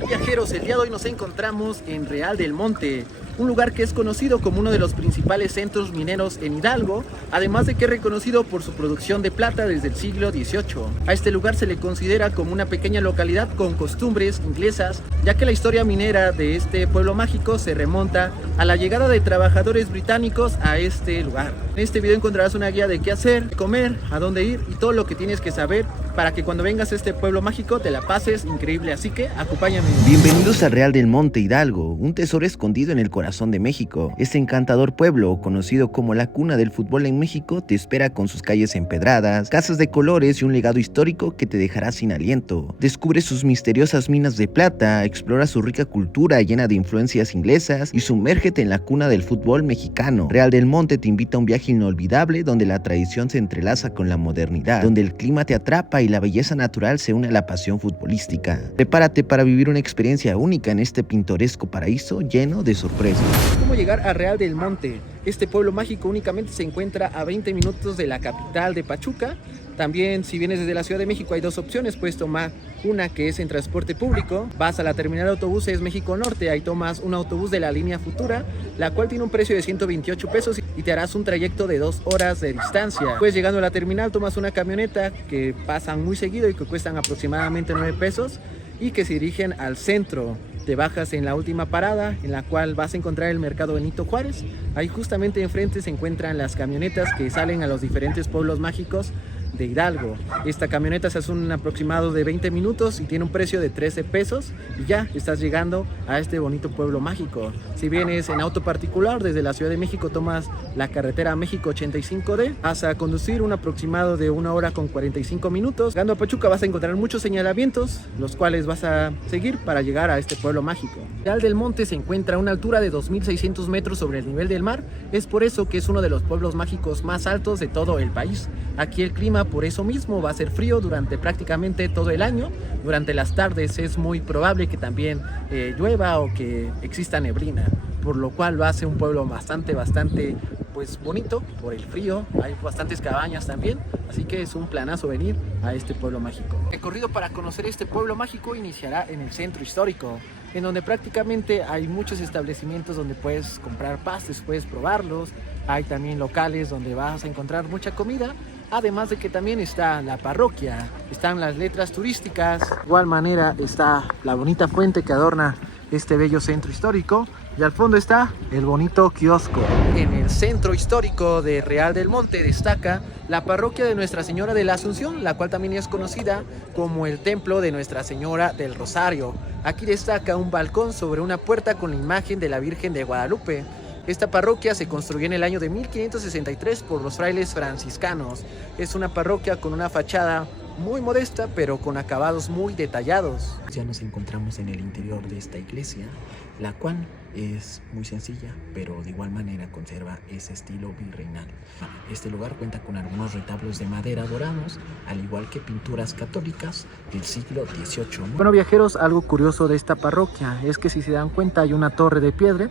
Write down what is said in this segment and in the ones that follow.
tal, viajeros? El día de hoy nos encontramos en Real del Monte, un lugar que es conocido como uno de los principales centros mineros en Hidalgo, además de que es reconocido por su producción de plata desde el siglo XVIII. A este lugar se le considera como una pequeña localidad con costumbres inglesas, ya que la historia minera de este pueblo mágico se remonta a la llegada de trabajadores británicos a este lugar. En este video encontrarás una guía de qué hacer, qué comer, a dónde ir y todo lo que tienes que saber para que cuando vengas a este pueblo mágico te la pases increíble, así que acompáñame. Bienvenidos a Real del Monte, Hidalgo, un tesoro escondido en el corazón de México. Este encantador pueblo, conocido como la cuna del fútbol en México, te espera con sus calles empedradas, casas de colores y un legado histórico que te dejará sin aliento. Descubre sus misteriosas minas de plata, explora su rica cultura llena de influencias inglesas y sumérgete en la cuna del fútbol mexicano. Real del Monte te invita a un viaje inolvidable donde la tradición se entrelaza con la modernidad, donde el clima te atrapa y la belleza natural se une a la pasión futbolística. Prepárate para vivir una experiencia única en este pintoresco paraíso lleno de sorpresas. ¿Cómo llegar a Real del Monte? Este pueblo mágico únicamente se encuentra a 20 minutos de la capital de Pachuca. También, si vienes desde la Ciudad de México, hay dos opciones. Puedes tomar una que es en transporte público. Vas a la terminal de autobuses México Norte, ahí tomas un autobús de la línea Futura, la cual tiene un precio de 128 pesos y te harás un trayecto de 2 horas de distancia. Pues llegando a la terminal tomas una camioneta que pasan muy seguido y que cuestan aproximadamente 9 pesos y que se dirigen al centro. Te bajas en la última parada, en la cual vas a encontrar el mercado Benito Juárez. Ahí justamente enfrente se encuentran las camionetas que salen a los diferentes pueblos mágicos de Hidalgo. Esta camioneta se hace un aproximado de 20 minutos y tiene un precio de 13 pesos y ya estás llegando a este bonito pueblo mágico. Si vienes en auto particular desde la Ciudad de México, tomas la carretera México 85D, vas a conducir un aproximado de 1 hora con 45 minutos. Llegando a Pachuca vas a encontrar muchos señalamientos, los cuales vas a seguir para llegar a este pueblo mágico. Real del Monte se encuentra a una altura de 2.600 metros sobre el nivel del mar. Es por eso que es uno de los pueblos mágicos más altos de todo el país. Aquí el clima por eso mismo va a ser frío durante prácticamente todo el año. Durante las tardes es muy probable que también llueva o que exista neblina, por lo cual va a ser un pueblo bastante pues bonito por el frío. Hay bastantes cabañas también, así que es un planazo venir a este pueblo mágico. El recorrido para conocer este pueblo mágico iniciará en el centro histórico, en donde prácticamente hay muchos establecimientos donde puedes comprar pastes, puedes probarlos. Hay también locales donde vas a encontrar mucha comida. Además de que también está la parroquia, están las letras turísticas, de igual manera está la bonita fuente que adorna este bello centro histórico y al fondo está el bonito kiosco. En el centro histórico de Real del Monte destaca la parroquia de Nuestra Señora de la Asunción, la cual también es conocida como el templo de Nuestra Señora del Rosario. Aquí destaca un balcón sobre una puerta con la imagen de la Virgen de Guadalupe. Esta parroquia se construyó en el año de 1563 por los frailes franciscanos. Es una parroquia con una fachada muy modesta, pero con acabados muy detallados. Ya nos encontramos en el interior de esta iglesia, la cual es muy sencilla, pero de igual manera conserva ese estilo virreinal. Este lugar cuenta con algunos retablos de madera dorados, al igual que pinturas católicas del siglo XVIII. Bueno, viajeros, algo curioso de esta parroquia es que si se dan cuenta hay una torre de piedra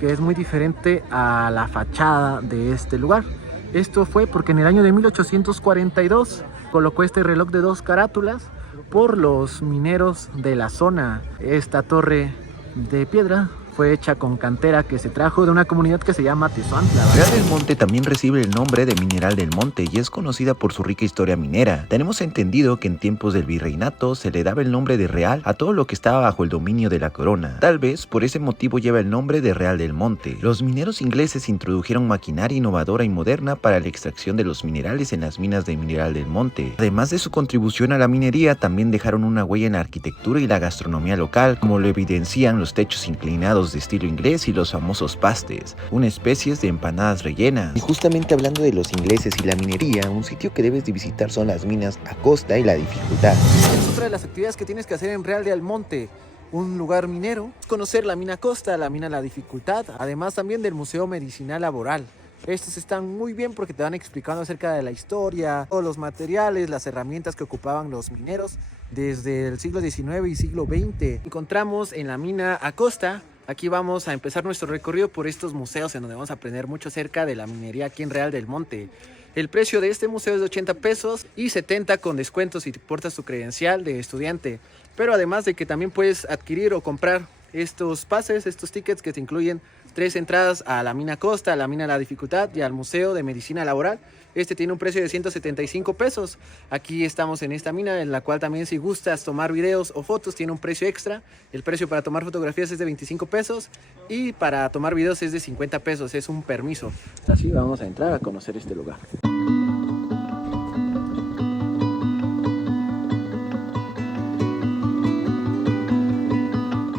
que es muy diferente a la fachada de este lugar. Esto fue porque en el año de 1842 colocó este reloj de 2 carátulas por los mineros de la zona. Esta torre de piedra fue hecha con cantera que se trajo de una comunidad que se llama Tezoantla. Real del Monte también recibe el nombre de Mineral del Monte y es conocida por su rica historia minera. Tenemos entendido que en tiempos del virreinato se le daba el nombre de Real a todo lo que estaba bajo el dominio de la corona. Tal vez por ese motivo lleva el nombre de Real del Monte. Los mineros ingleses introdujeron maquinaria innovadora y moderna para la extracción de los minerales en las minas de Mineral del Monte. Además de su contribución a la minería, también dejaron una huella en la arquitectura y la gastronomía local, como lo evidencian los techos inclinados de estilo inglés y los famosos pastes, una especie de empanadas rellenas. Y justamente hablando de los ingleses y la minería, un sitio que debes de visitar son las minas Acosta y La Dificultad. Es otra de las actividades que tienes que hacer en Real del Monte, un lugar minero, conocer la mina Acosta, la mina La Dificultad, además también del Museo Medicinal Laboral. Estos están muy bien porque te van explicando acerca de la historia, todos los materiales, las herramientas que ocupaban los mineros desde el siglo XIX y siglo XX. Encontramos en la mina Acosta. Aquí vamos a empezar nuestro recorrido por estos museos en donde vamos a aprender mucho acerca de la minería aquí en Real del Monte. El precio de este museo es de 80 pesos y 70 con descuentos si te portas tu credencial de estudiante. Pero además de que también puedes adquirir o comprar estos pases, estos tickets que te incluyen 3 entradas a la mina Acosta, a la mina La Dificultad y al Museo de Medicina Laboral. Este tiene un precio de 175 pesos. Aquí estamos en esta mina, en la cual también si gustas tomar videos o fotos tiene un precio extra. El precio para tomar fotografías es de 25 pesos y para tomar videos es de 50 pesos, es un permiso. Así vamos a entrar a conocer este lugar.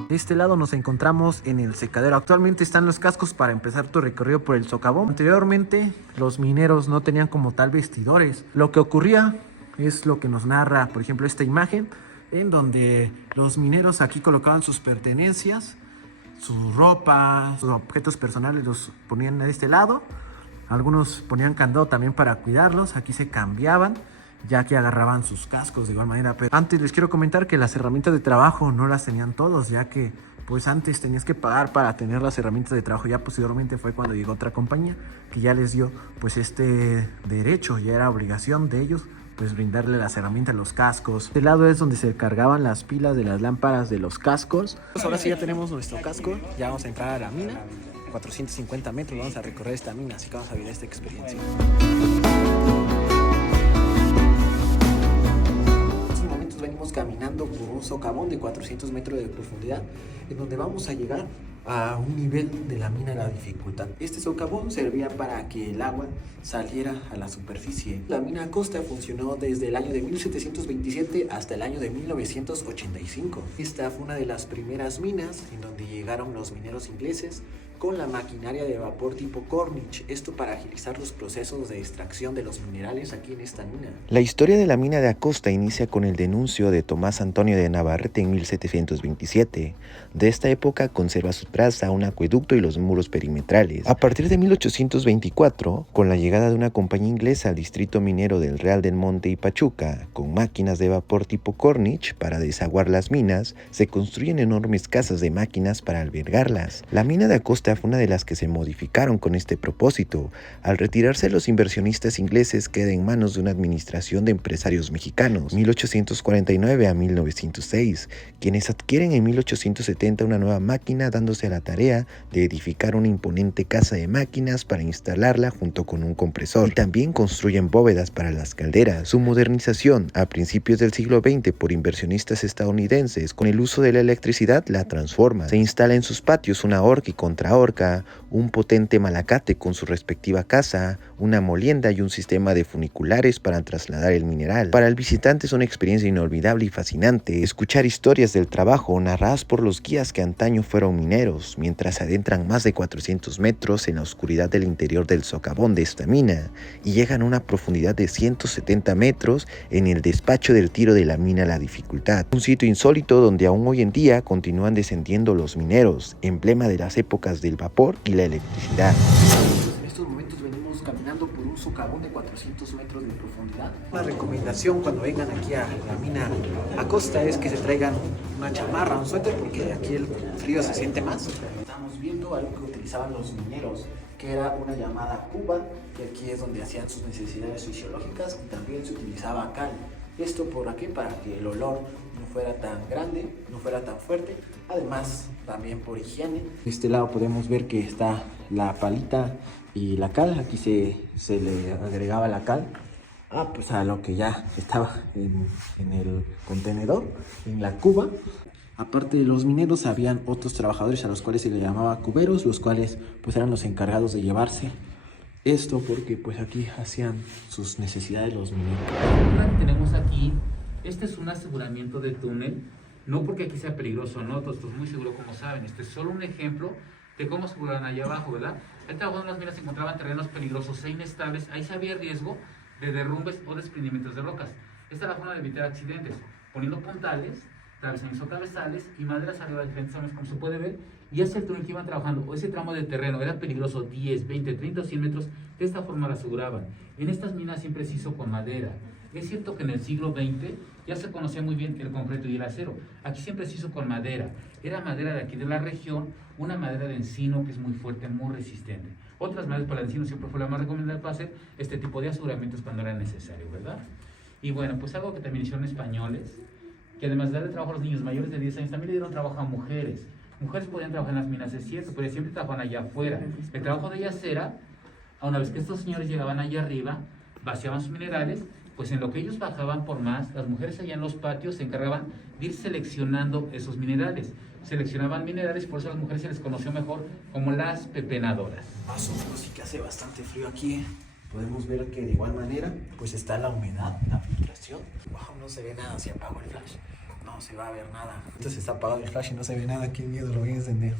De este lado nos encontramos en el secadero. Actualmente están los cascos para empezar tu recorrido por el socavón. Anteriormente los mineros no tenían como tal vestidores. Lo que ocurría es lo que nos narra, por ejemplo, esta imagen, en donde los mineros aquí colocaban sus pertenencias, su ropa, sus objetos personales los ponían de este lado. Algunos ponían candado también para cuidarlos. Aquí se cambiaban, ya que agarraban sus cascos de igual manera. Pero antes les quiero comentar que las herramientas de trabajo no las tenían todos, ya que pues antes tenías que pagar para tener las herramientas de trabajo. Ya posteriormente fue cuando llegó otra compañía que ya les dio pues este derecho, ya era obligación de ellos pues brindarle las herramientas, los cascos. Este lado es donde se cargaban las pilas de las lámparas de los cascos. Pues ahora sí ya tenemos nuestro casco, ya vamos a entrar a la mina. 450 metros vamos a recorrer esta mina, así que vamos a vivir esta experiencia. Venimos caminando por un socavón de 400 metros de profundidad, en donde vamos a llegar a un nivel de la mina La Dificultad. Este socavón servía para que el agua saliera a la superficie. La mina Acosta funcionó desde el año de 1727 hasta el año de 1985. Esta fue una de las primeras minas en donde llegaron los mineros ingleses con la maquinaria de vapor tipo Corniche, esto para agilizar los procesos de extracción de los minerales aquí en esta mina. La historia de la mina de Acosta inicia con el denuncio de Tomás Antonio de Navarrete en 1727. De esta época conserva su traza un acueducto y los muros perimetrales. A partir de 1824, con la llegada de una compañía inglesa al distrito minero del Real del Monte y Pachuca, con máquinas de vapor tipo Corniche para desaguar las minas, se construyen enormes casas de máquinas para albergarlas. La mina de Acosta fue una de las que se modificaron con este propósito. Al retirarse, los inversionistas ingleses quedan en manos de una administración de empresarios mexicanos, 1849 a 1906, quienes adquieren en 1870 una nueva máquina, dándose a la tarea de edificar una imponente casa de máquinas para instalarla junto con un compresor, y también construyen bóvedas para las calderas. Su modernización a principios del siglo XX por inversionistas estadounidenses con el uso de la electricidad la transforma. Se instala en sus patios una horca y contrahorca, un potente malacate con su respectiva casa, una molienda y un sistema de funiculares para trasladar el mineral. Para el visitante es una experiencia inolvidable y fascinante escuchar historias del trabajo narradas por los guías que antaño fueron mineros, mientras se adentran más de 400 metros en la oscuridad del interior del socavón de esta mina y llegan a una profundidad de 170 metros en el despacho del tiro de la mina La Dificultad, un sitio insólito donde aún hoy en día continúan descendiendo los mineros, emblema de las épocas del vapor y la electricidad. En estos momentos venimos caminando por un socavón de 400 metros de profundidad. Una recomendación cuando vengan aquí a la mina Acosta es que se traigan una chamarra, un suéter, porque aquí el frío se siente más. Estamos viendo algo que utilizaban los mineros, que era una llamada cuba, que aquí es donde hacían sus necesidades fisiológicas, y también se utilizaba cal. Esto por aquí para que el olor no fuera tan grande, no fuera tan fuerte. Además, también por higiene. De este lado podemos ver que está la palita y la cal. Aquí se le agregaba la cal pues a lo que ya estaba en el contenedor, en la cuba. Aparte de los mineros, habían otros trabajadores a los cuales se les llamaba cuberos, los cuales pues eran los encargados de llevarse esto, porque pues aquí hacían sus necesidades los mineros. Tenemos aquí, este es un aseguramiento de túnel, no porque aquí sea peligroso, no, todos esto es muy seguro como saben, este es solo un ejemplo de cómo aseguraron allá abajo, ¿verdad? El trabajo en las minas se encontraban terrenos peligrosos e inestables, ahí se había riesgo de derrumbes o desprendimientos de rocas. Esta era la forma de evitar accidentes, poniendo puntales, travesaños cabezales y maderas arriba de diferentes zonas, como se puede ver, y ese túnel que iban trabajando, o ese tramo de terreno era peligroso, 10, 20, 30 o 100 metros, de esta forma lo aseguraban. En estas minas siempre se hizo con madera. Es cierto que en el siglo XX ya se conocía muy bien el concreto y el acero. Aquí siempre se hizo con madera. Era madera de aquí de la región, una madera de encino que es muy fuerte, muy resistente. Otras maderas para el encino siempre fue la más recomendable para hacer este tipo de aseguramientos cuando era necesario, ¿verdad? Y bueno, pues algo que también hicieron españoles, que además de darle trabajo a los niños mayores de 10 años, también le dieron trabajo a mujeres. Mujeres podían trabajar en las minas, es cierto, pero siempre trabajaban allá afuera. El trabajo de ellas era, una vez que estos señores llegaban allá arriba, vaciaban sus minerales, pues en lo que ellos bajaban por más, las mujeres allá en los patios se encargaban de ir seleccionando esos minerales. Seleccionaban minerales, por eso a las mujeres se les conoció mejor como las pepenadoras. Más o menos sí que hace bastante frío aquí. Podemos ver que de igual manera pues está la humedad, la filtración. Wow, no se ve nada si apago el flash. No se va a ver nada. Entonces está apagado el flash y no se ve nada. Qué miedo, lo voy a encender.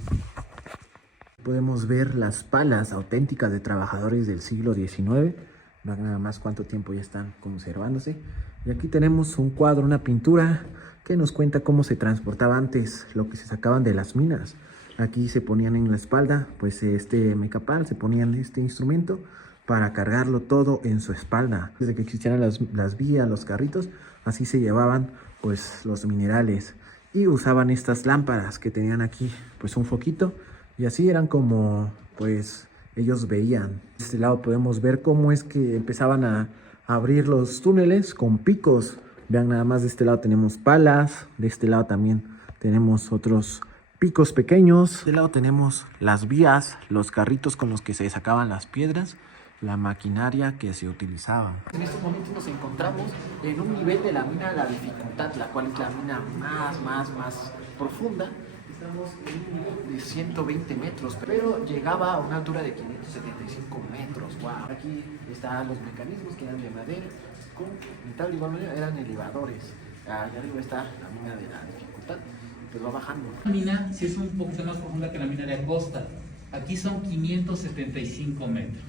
Podemos ver las palas auténticas de trabajadores del siglo XIX. Vean nada más cuánto tiempo ya están conservándose. Y aquí tenemos un cuadro, una pintura que nos cuenta cómo se transportaba antes lo que se sacaban de las minas. Aquí se ponían en la espalda pues este mecapal, se ponían este instrumento para cargarlo todo en su espalda. Desde que existieran las vías, los carritos, así se llevaban pues los minerales y usaban estas lámparas que tenían aquí pues un foquito y así eran como pues ellos veían. De este lado podemos ver cómo es que empezaban a abrir los túneles con picos. Vean nada más, de este lado tenemos palas, de este lado también tenemos otros picos pequeños. De este lado tenemos las vías, los carritos con los que se sacaban las piedras, la maquinaria que se utilizaba. En este momento nos encontramos en un nivel de la mina, la dificultad, la cual es la mina más profunda. Estamos en un nivel de 120 metros, pero llegaba a una altura de 575 metros. Wow. Aquí están los mecanismos que eran de madera, con metal, de igual manera eran elevadores. Allá arriba está la mina de la dificultad, pues va bajando. La mina sí es un poquito más profunda que la mina de Acosta. Aquí son 575 metros.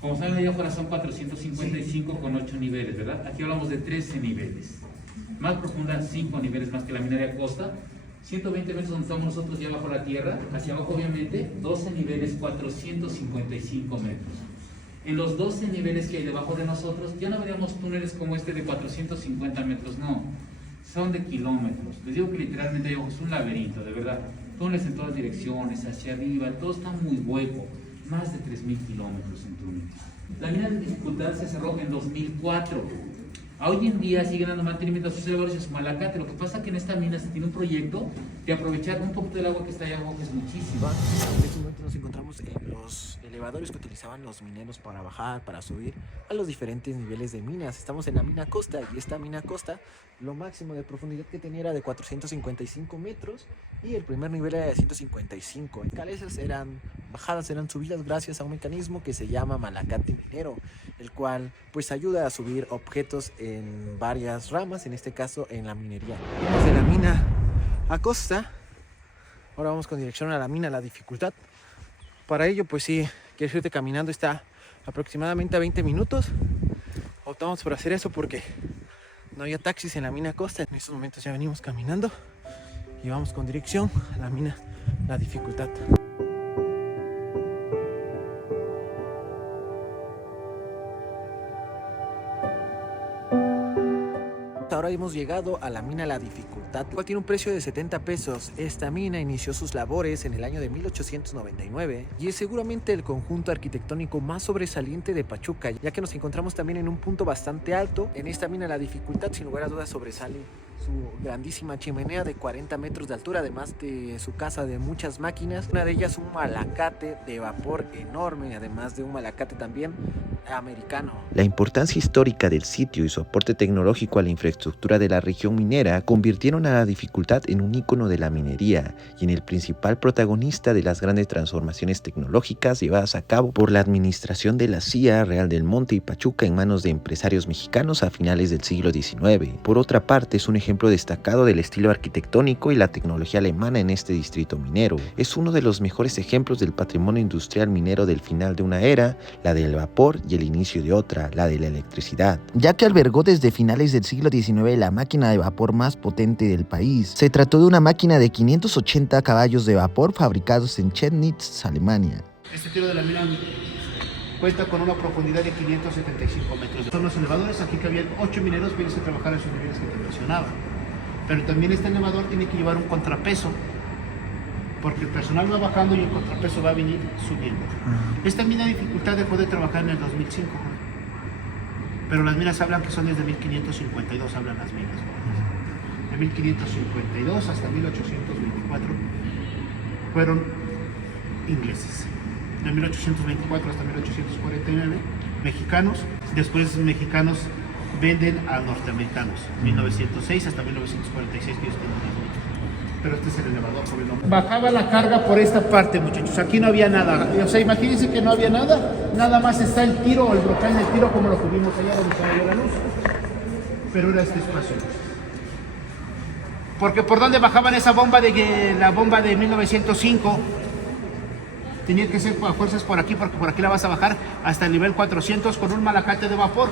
Como saben, allá afuera son 455 con 8 niveles, ¿verdad? Aquí hablamos de 13 niveles. Más profunda, 5 niveles más que la mina de Acosta. 120 metros donde estamos nosotros ya bajo la tierra. Hacia abajo, obviamente, 12 niveles, 455 metros. En los 12 niveles que hay debajo de nosotros, ya no veríamos túneles como este de 450 metros, no. Son de kilómetros. Les digo que literalmente ahí abajo es un laberinto, de verdad. Túneles en todas direcciones, hacia arriba, todo está muy hueco. Más de 3.000 kilómetros en túneles. La mina de dificultad se cerró en 2004. Hoy en día siguen dando mantenimiento a sus elevadores y a su malacate. Lo que pasa es que en esta mina se tiene un proyecto de aprovechar un poquito del agua que está allá abajo, que es muchísima. En este momento nos encontramos en los elevadores que utilizaban los mineros para bajar, para subir a los diferentes niveles de minas. Estamos en la mina Costa y esta mina Costa, lo máximo de profundidad que tenía era de 455 metros y el primer nivel era de 155. Las escaleras eran bajadas, eran subidas gracias a un mecanismo que se llama malacate minero, el cual pues ayuda a subir objetos en varias ramas, en este caso en la minería. Vamos de la mina a Costa, ahora vamos con dirección a la mina, la dificultad. Para ello pues sí, quieres irte caminando, está aproximadamente a 20 minutos. Optamos por hacer eso porque no había taxis en la mina Costa. En estos momentos ya venimos caminando y vamos con dirección a la mina, la dificultad. Ahora hemos llegado a la mina La Dificultad, la cual tiene un precio de 70 pesos. Esta mina inició sus labores en el año de 1899 y es seguramente el conjunto arquitectónico más sobresaliente de Pachuca, ya que nos encontramos también en un punto bastante alto. En esta mina La Dificultad, sin lugar a dudas, sobresale su grandísima chimenea de 40 metros de altura, además de su casa de muchas máquinas. Una de ellas un malacate de vapor enorme, además de un malacate también americano. La importancia histórica del sitio y su aporte tecnológico a la infraestructura de la región minera convirtieron a La Dificultad en un ícono de la minería y en el principal protagonista de las grandes transformaciones tecnológicas llevadas a cabo por la administración de la CIA, Real del Monte y Pachuca en manos de empresarios mexicanos a finales del siglo XIX. Por otra parte, es un ejemplo destacado del estilo arquitectónico y la tecnología alemana en este distrito minero. Es uno de los mejores ejemplos del patrimonio industrial minero del final de una era, la del vapor, y el inicio de otra, la de la electricidad, ya que albergó desde finales del siglo XIX la máquina de vapor más potente del país. Se trató de una máquina de 580 caballos de vapor fabricados en Chemnitz, Alemania. Este tiro de la mina cuenta con una profundidad de 575 metros. Son los elevadores, aquí cabían 8 mineros, vienes a trabajar a esos niveles que te mencionaba. Pero también este elevador tiene que llevar un contrapeso, porque el personal va bajando y el contrapeso va a venir subiendo. Esta mina de dificultad dejó de trabajar en el 2005, pero las minas hablan que son desde 1552, hablan las minas. de 1552 hasta 1824 fueron ingleses. De 1824 hasta 1849 mexicanos, después mexicanos venden a norteamericanos, 1906 hasta 1946 que ellos tienen las mismas. Pero este es el elevador por el nombre. Bajaba la carga por esta parte, muchachos, aquí no había nada, o sea, imagínense que no había nada más está el tiro, el brocal del tiro como lo tuvimos allá donde estaba la luz, pero era este espacio. Porque por dónde bajaban esa bomba la bomba de 1905, tenía que ser a fuerzas por aquí, porque por aquí la vas a bajar hasta el nivel 400 con un malacate de vapor.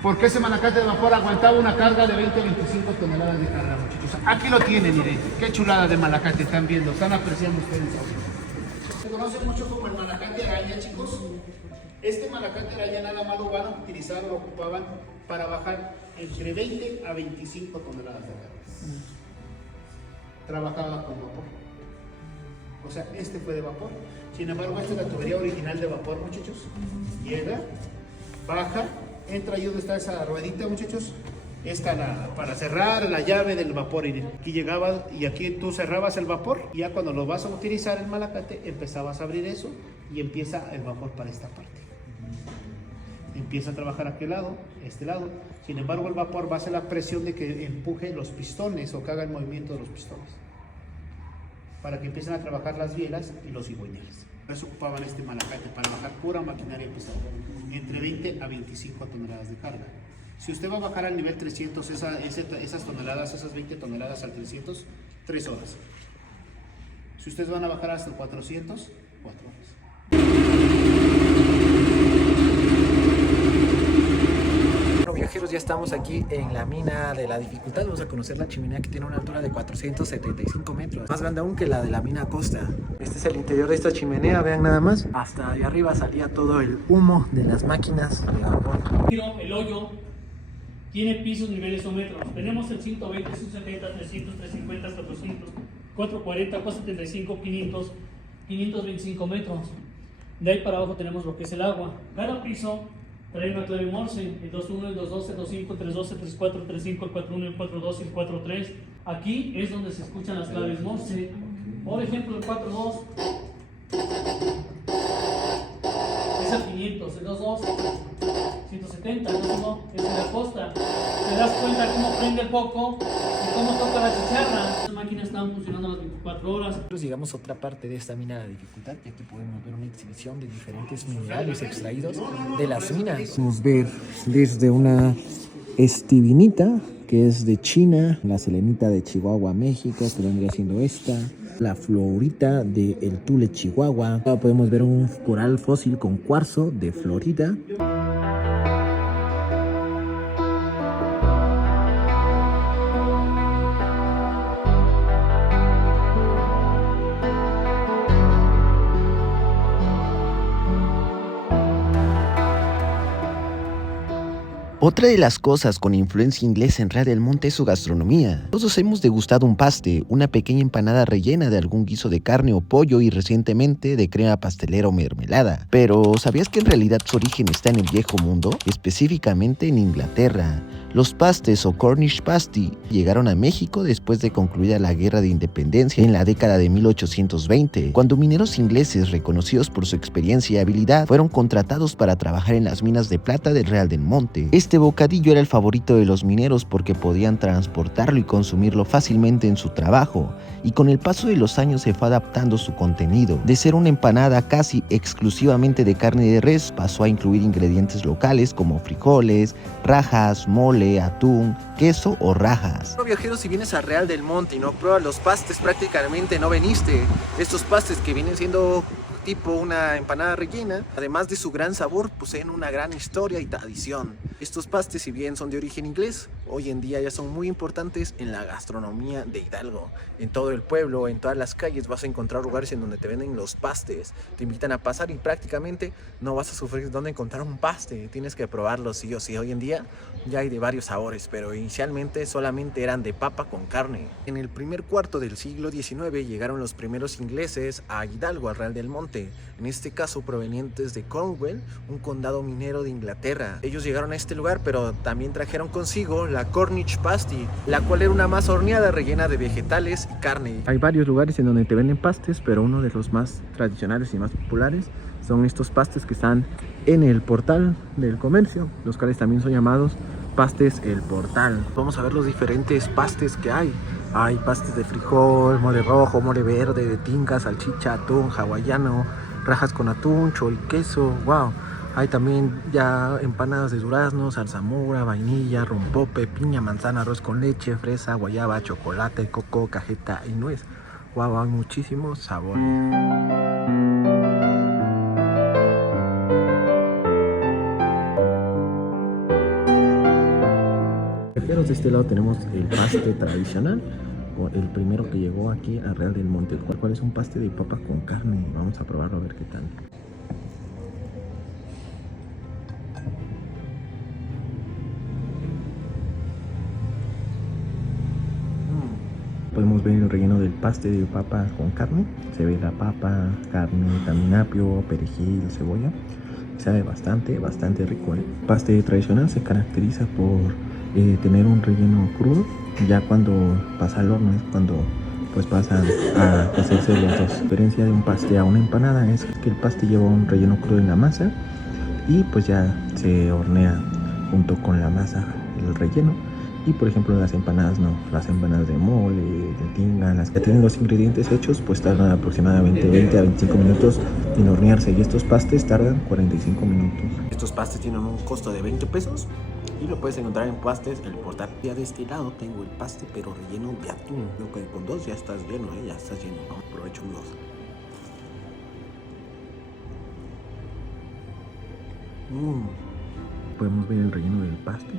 Porque ese malacate de vapor aguantaba una carga de 20-25 toneladas de carga, muchachos. Aquí lo tienen, miren, qué chulada de malacate están viendo, están apreciando ustedes. Se conoce mucho como el malacate araña, chicos. Este malacate araña nada más lo van a utilizar, lo ocupaban para bajar entre 20 a 25 toneladas de carga. Trabajaba con vapor. O sea, este fue de vapor. Sin embargo, esta es la tubería original de vapor, muchachos. Llega, baja, entra ahí donde está esa ruedita, muchachos. Esta para cerrar la llave del vapor. Aquí llegaba y aquí tú cerrabas el vapor. Y ya cuando lo vas a utilizar el malacate, empezabas a abrir eso y empieza el vapor para esta parte. Empieza a trabajar aquel lado, este lado. Sin embargo, el vapor va a hacer la presión de que empuje los pistones o que haga el movimiento de los pistones, para que empiecen a trabajar las bielas y los cigüeñales. Por eso ocupaban este malacate para bajar pura maquinaria pesada, entre 20 a 25 toneladas de carga. Si usted va a bajar al nivel 300, esas toneladas, esas 20 toneladas al 300, 3 horas. Si ustedes van a bajar hasta el 400, 4 horas. Viajeros, ya estamos aquí en la mina de la dificultad. Vamos a conocer la chimenea que tiene una altura de 475 metros, más grande aún que la de la mina Costa. Este es el interior de esta chimenea, vean nada más. Hasta allá arriba salía todo el humo de las máquinas de vapor. El hoyo tiene pisos, niveles o metros. Tenemos el 120, 170, 300, 350, 400, 440, 475, 500, 525 metros. De ahí para abajo tenemos lo que es el agua. Cada piso trae una clave Morse, el 2.1, el 2.12, el 2.5, el 3.12, el 3.4, el 3.5, el 4.1, el 4.2 y el 4.3. Aquí es donde se escuchan las claves Morse. Por ejemplo, el 4.2 es el 500, el 2.2 170, el 2.1 es el Acosta. Te das cuenta cómo prende el foco y cómo toca la chicharra. Las máquinas están funcionando las 24 horas. Nosotros llegamos a otra parte de esta mina de la dificultad y aquí podemos ver una exhibición de diferentes minerales extraídos de las minas. Podemos ver desde una estibinita que es de China, la selenita de Chihuahua, México, que vendría siendo esta, la fluorita de El Tule, Chihuahua. Acá podemos ver un coral fósil con cuarzo de Florida. Otra de las cosas con influencia inglesa en Real del Monte es su gastronomía. Todos hemos degustado un paste, una pequeña empanada rellena de algún guiso de carne o pollo y recientemente de crema pastelera o mermelada. Pero ¿sabías que en realidad su origen está en el viejo mundo? Específicamente en Inglaterra. Los pastes o Cornish pasty llegaron a México después de concluida la Guerra de Independencia en la década de 1820, cuando mineros ingleses reconocidos por su experiencia y habilidad fueron contratados para trabajar en las minas de plata del Real del Monte. Este bocadillo era el favorito de los mineros porque podían transportarlo y consumirlo fácilmente en su trabajo, y con el paso de los años se fue adaptando su contenido. De ser una empanada casi exclusivamente de carne de res, pasó a incluir ingredientes locales como frijoles, rajas, mole, atún, queso o rajas. Bueno, viajeros, si vienes a Real del Monte y no pruebas los pastes, prácticamente no veniste. Estos pastes que vienen siendo tipo una empanada rellena, además de su gran sabor, poseen una gran historia y tradición. Estos pastes, si bien son de origen inglés, hoy en día ya son muy importantes en la gastronomía de Hidalgo. En todo el pueblo, en todas las calles vas a encontrar lugares en donde te venden los pastes. Te invitan a pasar y prácticamente no vas a sufrir dónde encontrar un paste. Tienes que probarlo sí o sí. Hoy en día ya hay de varios sabores, pero inicialmente solamente eran de papa con carne. En el primer cuarto del siglo XIX llegaron los primeros ingleses a Hidalgo, al Real del Monte, en este caso provenientes de Cornwall, un condado minero de Inglaterra. Ellos llegaron a este lugar, pero también trajeron consigo la Cornish Pasty, la cual era una masa horneada rellena de vegetales y carne. Hay varios lugares en donde te venden pastes, pero uno de los más tradicionales y más populares son estos pastes que están en el portal del comercio, los cuales también son llamados pastes el portal. Vamos a ver los diferentes pastes que hay. Hay pastes de frijol, mole rojo, mole verde, de tinga, salchicha, atún, hawaiano, rajas con atún, choriqueso, wow. Hay también ya empanadas de durazno, zarzamora, vainilla, rompope, piña, manzana, arroz con leche, fresa, guayaba, chocolate, coco, cajeta y nuez. Wow, hay muchísimos sabores. De este lado tenemos el paste tradicional, o el primero que llegó aquí a Real del Monte, el cual es un paste de papa con carne. Vamos a probarlo a ver qué tal. Podemos ver el relleno del paste de papa con carne. Se ve la papa, carne, también apio, perejil, cebolla. Sabe bastante rico. El paste tradicional se caracteriza por tener un relleno crudo. Ya cuando pasa al horno es cuando pues pasan a hacerse los dos. La diferencia de un paste a una empanada es que el paste lleva un relleno crudo en la masa y pues ya se hornea junto con la masa el relleno. Y por ejemplo las empanadas no, las empanadas de mole, de tinga, las que tienen los ingredientes hechos pues tardan aproximadamente 20 a 25 minutos en hornearse, y estos pastes tardan 45 minutos. Estos pastes tienen un costo de 20 pesos y lo puedes encontrar en Pastes El Portal. Ya de este lado tengo el paste pero relleno de atún. Creo que con dos ya estás lleno, ya estás lleno. Vamos, aprovecho unos. Podemos ver el relleno del paste,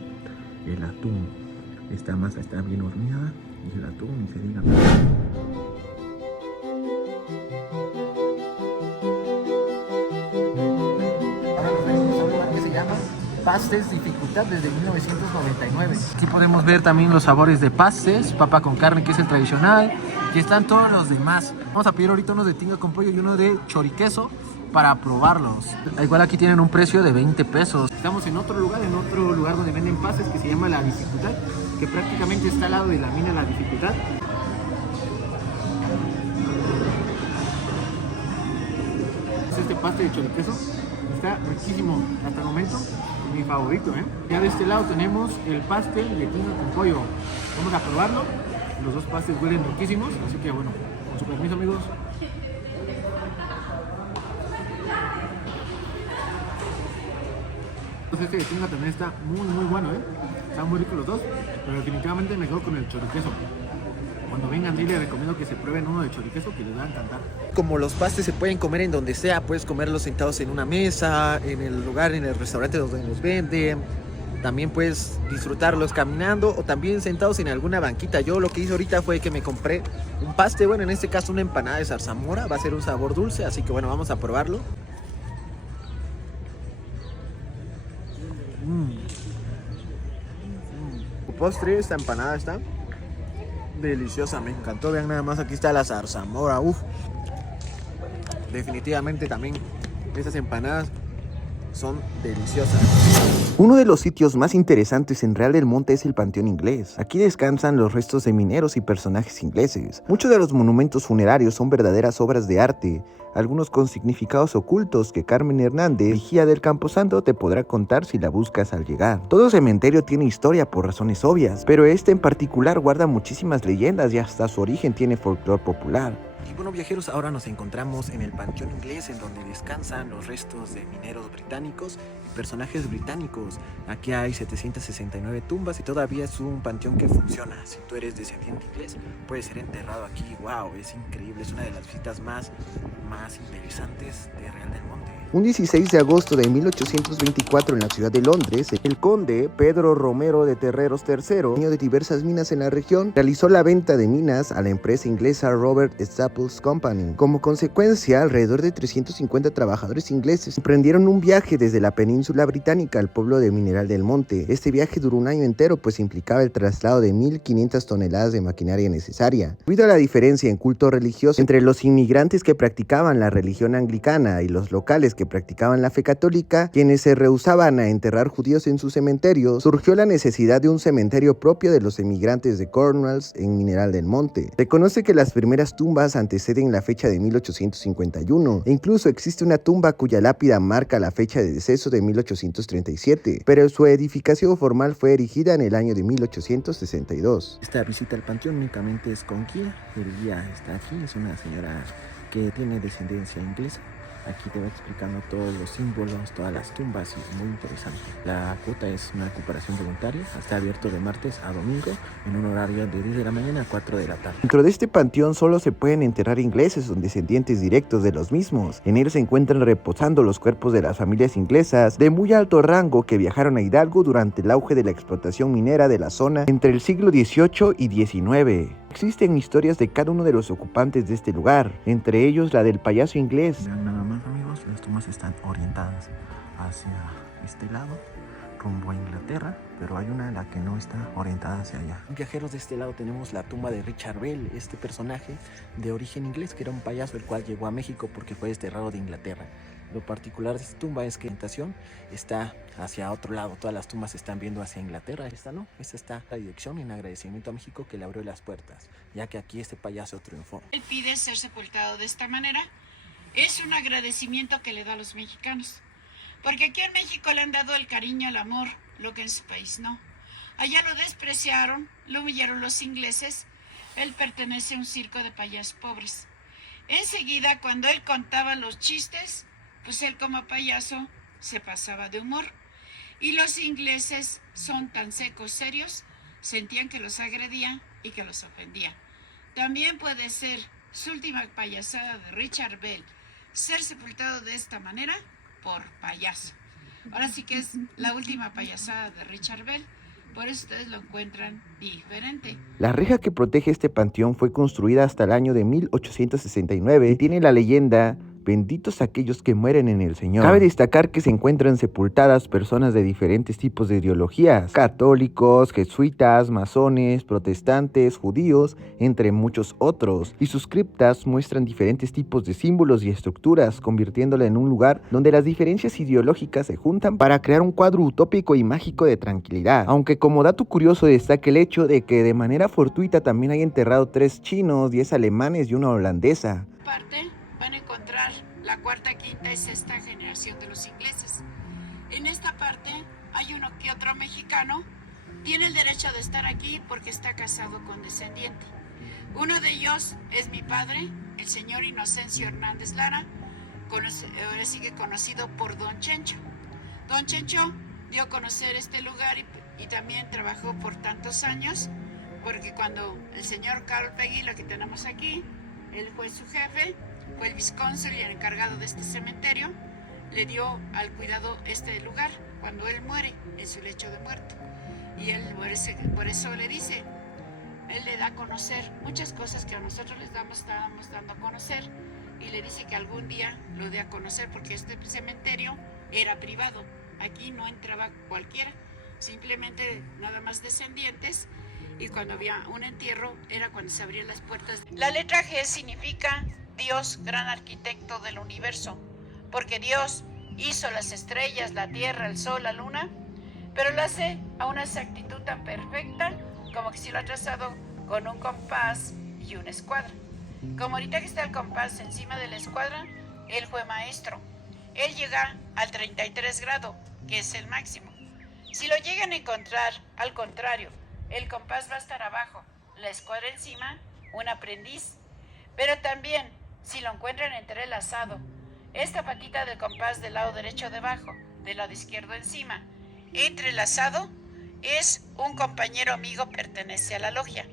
el atún. Esta masa está bien horneada y el atún ni se diga. Ahora nos venimos a un lugar que se llama Pastes Dificultad desde 1999. Aquí podemos ver también los sabores de pastes, papa con carne que es el tradicional, y están todos los demás. Vamos a pedir ahorita unos de tinga con pollo y uno de choriqueso para probarlos. Igual aquí tienen un precio de 20 pesos. Estamos en otro lugar donde venden pastes que se llama La Dificultad, que prácticamente está al lado de la mina La Dificultad. Este paste de choriqueso está riquísimo hasta el momento, mi favorito, Ya de este lado tenemos el pastel de tinga con pollo. Vamos a probarlo. Los dos pastes huelen riquísimos, así que bueno, con su permiso, amigos. Este de tinga también está muy bueno, Están muy ricos los dos, pero definitivamente me quedo con el choriqueso. Cuando vengan, les recomiendo que se prueben uno de choriqueso, que les va a encantar. Como los pastes se pueden comer en donde sea, puedes comerlos sentados en una mesa, en el lugar, en el restaurante donde los venden. También puedes disfrutarlos caminando o también sentados en alguna banquita. Yo lo que hice ahorita fue que me compré un paste, bueno, en este caso una empanada de zarzamora. Va a ser un sabor dulce, así que bueno, vamos a probarlo. El postre, esta empanada está deliciosa, me encantó. Vean nada más, aquí está la zarzamora. Definitivamente también estas empanadas son deliciosas. Uno de los sitios más interesantes en Real del Monte es el Panteón Inglés. Aquí descansan los restos de mineros y personajes ingleses. Muchos de los monumentos funerarios son verdaderas obras de arte, algunos con significados ocultos que Carmen Hernández, vigía del Camposanto, te podrá contar si la buscas al llegar. Todo cementerio tiene historia por razones obvias, pero este en particular guarda muchísimas leyendas y hasta su origen tiene folclore popular. Y bueno, viajeros, ahora nos encontramos en el Panteón Inglés, en donde descansan los restos de mineros británicos y personajes británicos. Aquí hay 769 tumbas y todavía es un panteón que funciona. Si tú eres descendiente inglés, puedes ser enterrado aquí. ¡Wow! Es increíble, es una de las visitas más interesantes de Real del Monte. Un 16 de agosto de 1824 en la ciudad de Londres, el conde Pedro Romero de Terreros III, dueño de diversas minas en la región, realizó la venta de minas a la empresa inglesa Robert Staples Company. Como consecuencia, alrededor de 350 trabajadores ingleses emprendieron un viaje desde la península británica al pueblo de Mineral del Monte. Este viaje duró un año entero, pues implicaba el traslado de 1.500 toneladas de maquinaria necesaria. Debido a la diferencia en culto religioso entre los inmigrantes que practicaban la religión anglicana y los locales que que practicaban la fe católica, quienes se rehusaban a enterrar judíos en sus cementerios, surgió la necesidad de un cementerio propio de los emigrantes de Cornwalls en Mineral del Monte. Se conoce que las primeras tumbas anteceden la fecha de 1851 e incluso existe una tumba cuya lápida marca la fecha de deceso de 1837, pero su edificación formal fue erigida en el año de 1862. Esta visita al panteón únicamente es con guía. El guía está aquí, es una señora que tiene descendencia inglesa. Aquí te va explicando todos los símbolos, todas las tumbas y es muy interesante. La cuota es una cooperación voluntaria, está abierto de martes a domingo en un horario de 10 de la mañana a 4 de la tarde. Dentro de este panteón solo se pueden enterrar ingleses o descendientes directos de los mismos. En él se encuentran reposando los cuerpos de las familias inglesas de muy alto rango que viajaron a Hidalgo durante el auge de la explotación minera de la zona entre el siglo XVIII y XIX. Existen historias de cada uno de los ocupantes de este lugar, entre ellos la del payaso inglés. Vean nada más, amigos, las tumbas están orientadas hacia este lado, rumbo a Inglaterra, pero hay una en la que no está orientada hacia allá. Viajeros, de este lado tenemos la tumba de Richard Bell, este personaje de origen inglés que era un payaso el cual llegó a México porque fue desterrado de Inglaterra. Lo particular de esta tumba es que la orientación está hacia otro lado, todas las tumbas están viendo hacia Inglaterra. Esta no, esta está la dirección en agradecimiento a México que le abrió las puertas, ya que aquí este payaso triunfó. Él pide ser sepultado de esta manera, es un agradecimiento que le da a los mexicanos, porque aquí en México le han dado el cariño, el amor, lo que en su país no. Allá lo despreciaron, lo humillaron los ingleses, él pertenece a un circo de payasos pobres. Enseguida, cuando él contaba los chistes, pues él como payaso se pasaba de humor. Y los ingleses son tan secos, serios, sentían que los agredía y que los ofendía. También puede ser su última payasada de Richard Bell, ser sepultado de esta manera por payaso. Ahora sí que es la última payasada de Richard Bell, por eso ustedes lo encuentran diferente. La reja que protege este panteón fue construida hasta el año de 1869 y tiene la leyenda: benditos aquellos que mueren en el Señor. Cabe destacar que se encuentran sepultadas personas de diferentes tipos de ideologías: católicos, jesuitas, masones, protestantes, judíos, entre muchos otros. Y sus criptas muestran diferentes tipos de símbolos y estructuras, convirtiéndola en un lugar donde las diferencias ideológicas se juntan para crear un cuadro utópico y mágico de tranquilidad. Aunque como dato curioso destaca el hecho de que de manera fortuita también hay enterrado 3 chinos, 10 alemanes y una holandesa. Van a encontrar la cuarta, quinta y sexta generación de los ingleses. En esta parte hay uno que otro mexicano, tiene el derecho de estar aquí porque está casado con descendiente. Uno de ellos es mi padre, el señor Inocencio Hernández Lara, ahora sigue conocido por Don Chencho. Don Chencho dio a conocer este lugar y también trabajó por tantos años, porque cuando el señor Carl Peggy, lo que tenemos aquí, él fue su jefe, fue el viscónsul y el encargado de este cementerio, le dio al cuidado este lugar cuando él muere en su lecho de muerte. Y él por eso le dice, él le da a conocer muchas cosas que a nosotros les estábamos dando a conocer, y le dice que algún día lo dé a conocer porque este cementerio era privado, aquí no entraba cualquiera, simplemente nada más descendientes, y cuando había un entierro era cuando se abrían las puertas. La letra G significa Dios, gran arquitecto del universo, porque Dios hizo las estrellas, la tierra, el sol, la luna, pero lo hace a una exactitud tan perfecta como que si lo ha trazado con un compás y una escuadra. Como ahorita que está el compás encima de la escuadra, él fue maestro. Él llega al 33 grado, que es el máximo. Si lo llegan a encontrar, al contrario, el compás va a estar abajo, la escuadra encima, un aprendiz. Pero también, si lo encuentran entrelazado, esta patita del compás del lado derecho debajo, del lado izquierdo encima, entrelazado, es un compañero amigo, pertenece a la logia.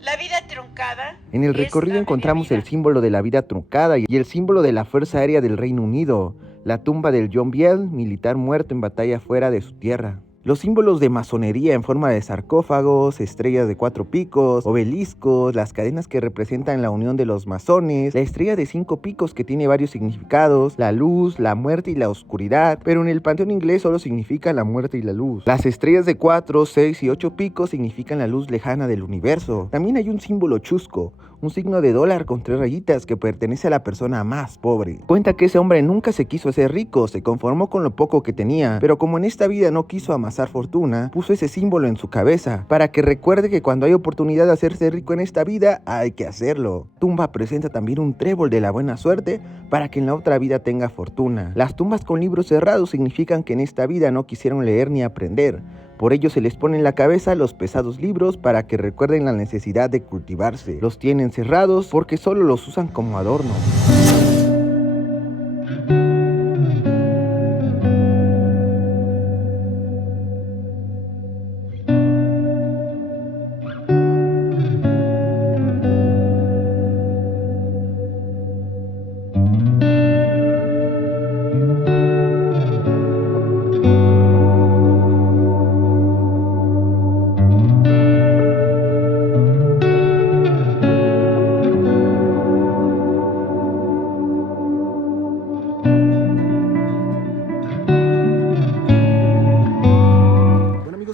La vida truncada. En el recorrido encontramos el símbolo de la vida truncada y el símbolo de la Fuerza Aérea del Reino Unido, la tumba del John Bell, militar muerto en batalla fuera de su tierra. Los símbolos de masonería en forma de sarcófagos, estrellas de 4 picos, obeliscos, las cadenas que representan la unión de los masones, la estrella de 5 picos que tiene varios significados, la luz, la muerte y la oscuridad, pero en el panteón inglés solo significa la muerte y la luz. Las estrellas de 4, 6 y 8 picos significan la luz lejana del universo. También hay un símbolo chusco, un signo de dólar con 3 rayitas que pertenece a la persona más pobre. Cuenta que ese hombre nunca se quiso hacer rico, se conformó con lo poco que tenía, pero como en esta vida no quiso amasar fortuna, puso ese símbolo en su cabeza, para que recuerde que cuando hay oportunidad de hacerse rico en esta vida, hay que hacerlo. Tumba presenta también un trébol de la buena suerte, para que en la otra vida tenga fortuna. Las tumbas con libros cerrados significan que en esta vida no quisieron leer ni aprender. Por ello se les pone en la cabeza los pesados libros para que recuerden la necesidad de cultivarse. Los tienen cerrados porque solo los usan como adorno.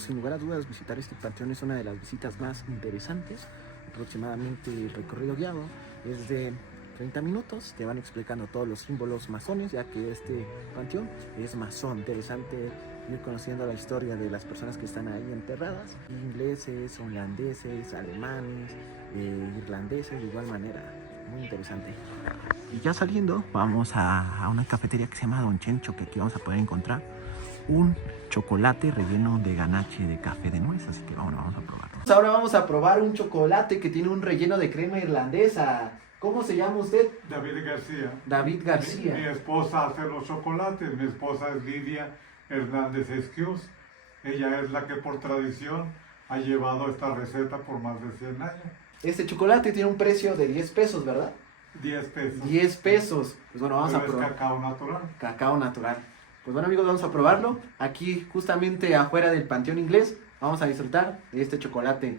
Sin lugar a dudas, visitar este panteón es una de las visitas más interesantes. Aproximadamente el recorrido guiado es de 30 minutos. Te van explicando todos los símbolos masones, ya que este panteón es masón. Interesante ir conociendo la historia de las personas que están ahí enterradas. Ingleses, holandeses, alemanes, irlandeses, de igual manera. Muy interesante. Y ya saliendo, vamos a una cafetería que se llama Don Chencho, que aquí vamos a poder encontrar un chocolate relleno de ganache de café de nuez, así que vamos a probarlo. Ahora vamos a probar un chocolate que tiene un relleno de crema irlandesa. ¿Cómo se llama usted? David García. David García. Mi esposa hace los chocolates. Mi esposa es Lidia Hernández Esquius. Ella es la que por tradición ha llevado esta receta por más de 100 años. Este chocolate tiene un precio de 10 pesos, ¿verdad? 10 pesos. 10 pesos. Pues bueno, vamos a probar. Es cacao natural. Cacao natural. Pues bueno, amigos, vamos a probarlo. Aquí justamente afuera del Panteón Inglés vamos a disfrutar de este chocolate.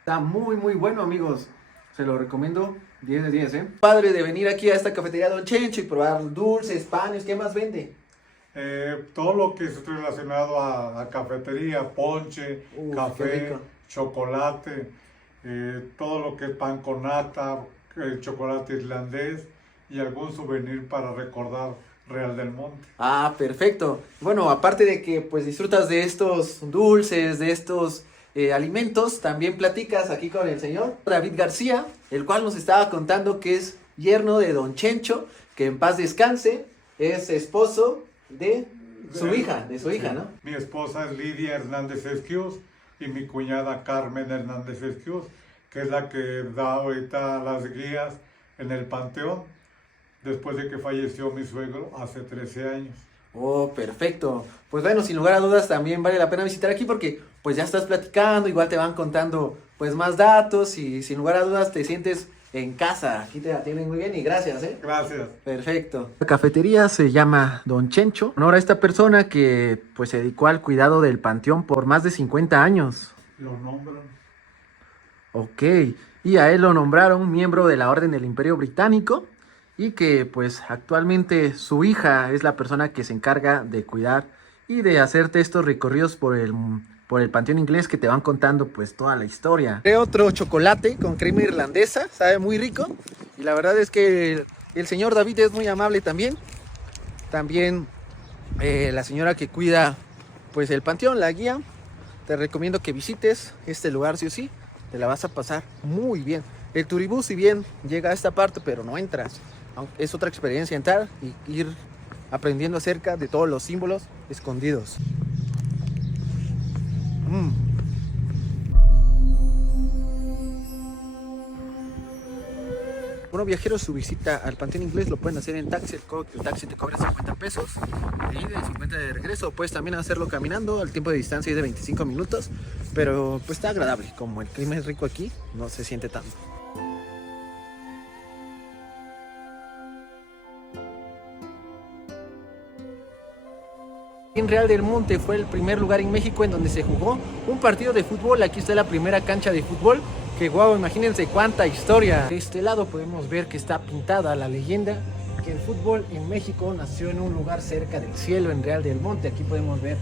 Está muy bueno, amigos. Se lo recomiendo 10 de 10, Padre de venir aquí a esta cafetería Don Chencho y probar dulces, panes. ¿Qué más vende? Todo lo que es relacionado a cafetería, ponche, café, chocolate, todo lo que es pan con nata, el chocolate irlandés y algún souvenir para recordar Real del Monte. Ah, perfecto. Bueno, aparte de que pues disfrutas de estos dulces, de estos alimentos, también platicas aquí con el señor David García, el cual nos estaba contando que es yerno de Don Chencho, que en paz descanse, es esposo de su hija, ¿no? Mi esposa es Lidia Hernández Esquius y mi cuñada Carmen Hernández Esquius, que es la que da ahorita las guías en el panteón, después de que falleció mi suegro hace 13 años. Oh, perfecto. Pues bueno, sin lugar a dudas también vale la pena visitar aquí porque pues ya estás platicando, igual te van contando pues más datos y sin lugar a dudas te sientes en casa. Aquí te atienden muy bien y gracias, Gracias. Perfecto. La cafetería se llama Don Chencho. Honor a esta persona que pues se dedicó al cuidado del panteón por más de 50 años. Lo nombran. Ok, y a él lo nombraron miembro de la Orden del Imperio Británico y que pues actualmente su hija es la persona que se encarga de cuidar y de hacerte estos recorridos por el Panteón Inglés que te van contando pues toda la historia. Otro chocolate con crema irlandesa, sabe muy rico y la verdad es que el señor David es muy amable también. También la señora que cuida pues el panteón, la guía, te recomiendo que visites este lugar sí o sí. Te la vas a pasar muy bien. El turibús, si bien llega a esta parte, pero no entras. Es otra experiencia entrar y ir aprendiendo acerca de todos los símbolos escondidos. Bueno, viajeros, su visita al Panteón Inglés lo pueden hacer en taxi. El taxi te cobra 50 pesos de ida y 50 de regreso. Puedes también hacerlo caminando. El tiempo de distancia es de 25 minutos. Pero pues está agradable. Como el clima es rico aquí, no se siente tanto. En Real del Monte fue el primer lugar en México en donde se jugó un partido de fútbol. Aquí está la primera cancha de fútbol. Que guau, imagínense cuánta historia. De este lado podemos ver que está pintada la leyenda que el fútbol en México nació en un lugar cerca del cielo en Real del Monte. Aquí podemos ver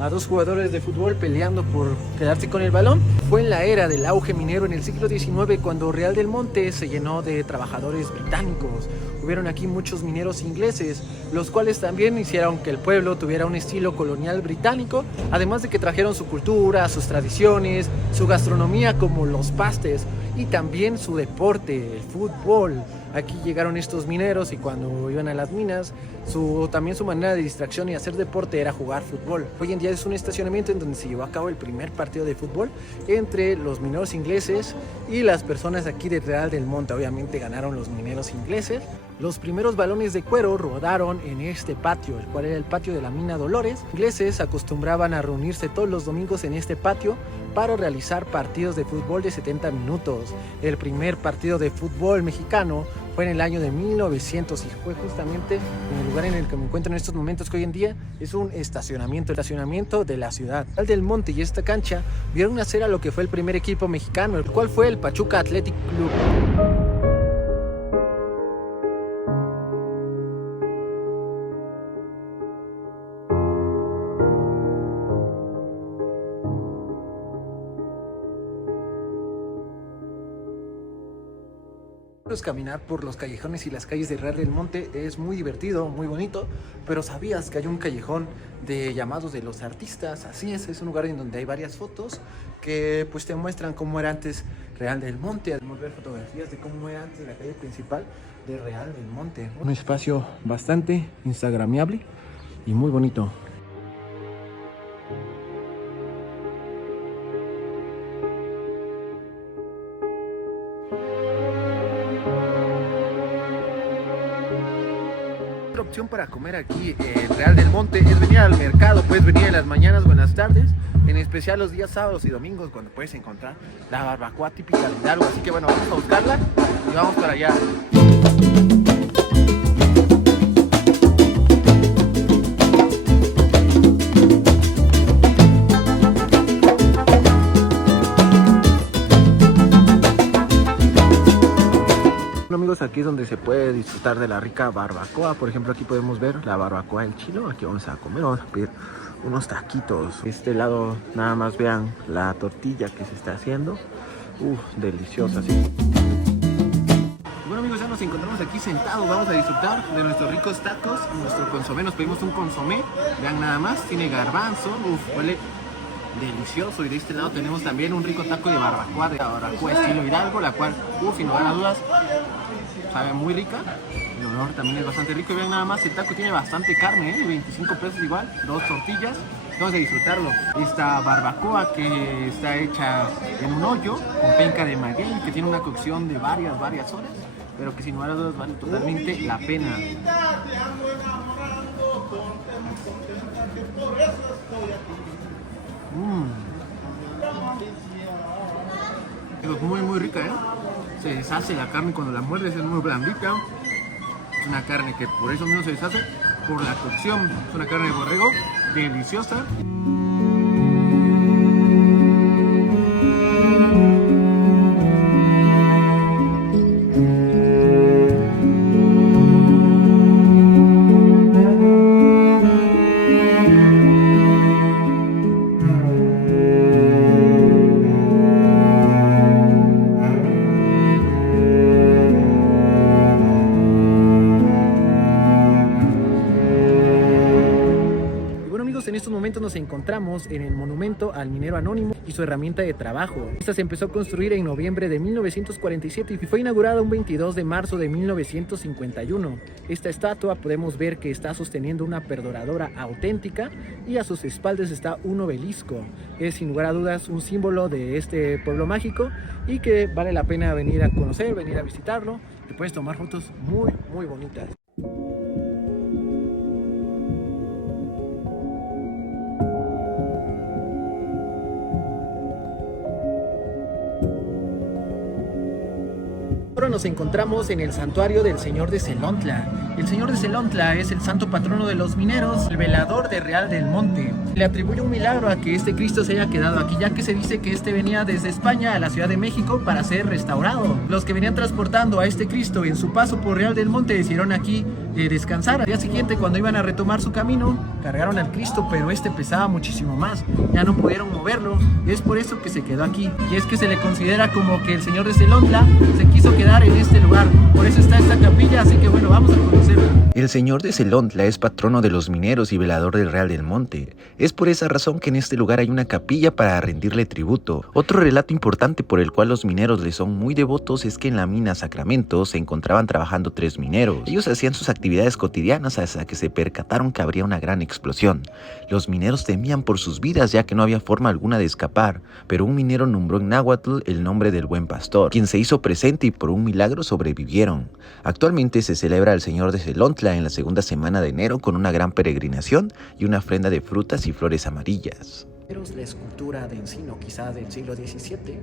a dos jugadores de fútbol peleando por quedarse con el balón. Fue en la era del auge minero en el siglo XIX cuando Real del Monte se llenó de trabajadores británicos. Hubieron aquí muchos mineros ingleses, los cuales también hicieron que el pueblo tuviera un estilo colonial británico, además de que trajeron su cultura, sus tradiciones, su gastronomía como los pastes y también su deporte, el fútbol. Aquí llegaron estos mineros y cuando iban a las minas, también su manera de distracción y hacer deporte era jugar fútbol. Hoy en día es un estacionamiento en donde se llevó a cabo el primer partido de fútbol entre los mineros ingleses y las personas aquí de Real del Monte. Obviamente ganaron los mineros ingleses. Los primeros balones de cuero rodaron en este patio, el cual era el patio de la mina Dolores. Los ingleses acostumbraban a reunirse todos los domingos en este patio para realizar partidos de fútbol de 70 minutos. El primer partido de fútbol mexicano fue en el año de 1900 y fue justamente en el lugar en el que me encuentro en estos momentos, que hoy en día es un estacionamiento de la ciudad. Real del Monte y esta cancha vieron nacer a lo que fue el primer equipo mexicano, el cual fue el Pachuca Athletic Club. Caminar por los callejones y las calles de Real del Monte es muy divertido, muy bonito, pero ¿sabías que hay un callejón de llamados de los artistas? Así es un lugar en donde hay varias fotos que pues te muestran cómo era antes Real del Monte. Podemos ver fotografías de cómo era antes la calle principal de Real del Monte. Un espacio bastante instagramiable y muy bonito. Opción para comer aquí en Real del Monte es venir al mercado. Puedes venir en las mañanas o en las tardes, en especial los días sábados y domingos, cuando puedes encontrar la barbacoa típica de Hidalgo. Así que bueno, vamos a buscarla y vamos para allá. Amigos, aquí es donde se puede disfrutar de la rica barbacoa. Por ejemplo, aquí podemos ver la barbacoa del Chilo. Aquí vamos a comer, vamos a pedir unos taquitos. De este lado nada más vean la tortilla que se está haciendo. Deliciosa, sí. Bueno amigos, ya nos encontramos aquí sentados. Vamos a disfrutar de nuestros ricos tacos, nuestro consomé. Nos pedimos un consomé, vean nada más, tiene garbanzo, huele delicioso. Y de este lado tenemos también un rico taco de barbacoa estilo Hidalgo, la cual, sin lugar a dudas, sabe muy rica. El olor también es bastante rico. Y vean nada más, el taco tiene bastante carne, 25 pesos igual, 2 tortillas. Vamos a disfrutarlo. Esta barbacoa que está hecha en un hoyo con penca de maguey, que tiene una cocción de varias horas, pero que sin lugar a dudas vale totalmente la pena. Es muy rica, se deshace la carne cuando la muerdes, es muy blandita. Es una carne que por eso mismo se deshace por la cocción. Es una carne de borrego deliciosa. En estos momentos nos encontramos en el monumento al minero anónimo y su herramienta de trabajo. Esta se empezó a construir en noviembre de 1947 y fue inaugurada un 22 de marzo de 1951. Esta estatua podemos ver que está sosteniendo una perdoradora auténtica y a sus espaldas está un obelisco. Es sin lugar a dudas un símbolo de este pueblo mágico y que vale la pena venir a conocer, venir a visitarlo. Te puedes tomar fotos muy bonitas. Ahora nos encontramos en el santuario del Señor de Celontla. El señor de Celontla es el santo patrono de los mineros, el velador de Real del Monte. Le atribuye un milagro a que este Cristo se haya quedado aquí, ya que se dice que este venía desde España a la Ciudad de México para ser restaurado. Los que venían transportando a este Cristo en su paso por Real del Monte decidieron aquí descansar. Al día siguiente, cuando iban a retomar su camino, cargaron al Cristo, pero este pesaba muchísimo más. Ya no pudieron moverlo, y es por eso que se quedó aquí. Y es que se le considera como que el señor de Celontla se quiso quedar en este lugar. Por eso está esta capilla, así que bueno, vamos a conocerla. El señor de Celontla es patrono de los mineros y velador del Real del Monte. Es por esa razón que en este lugar hay una capilla para rendirle tributo. Otro relato importante por el cual los mineros le son muy devotos es que en la mina Sacramento se encontraban trabajando 3 mineros. Ellos hacían sus actividades cotidianas hasta que se percataron que habría una gran explosión. Los mineros temían por sus vidas ya que no había forma alguna de escapar, pero un minero nombró en náhuatl el nombre del buen pastor, quien se hizo presente y por un milagro sobrevivieron. Actualmente se celebra el señor de Celontla en la segunda semana de enero con una gran peregrinación y una ofrenda de frutas y flores amarillas. La escultura de encino, quizá del siglo XVII,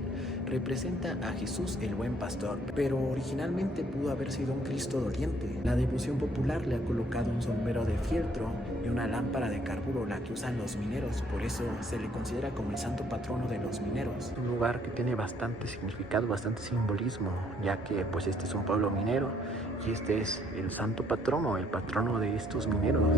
representa a Jesús el buen pastor, pero originalmente pudo haber sido un Cristo doliente. La devoción popular le ha colocado un sombrero de fieltro y una lámpara de carburo, la que usan los mineros, por eso se le considera como el santo patrono de los mineros. Un lugar que tiene bastante significado, bastante simbolismo, ya que pues este es un pueblo minero y este es el santo patrono, el patrono de estos mineros.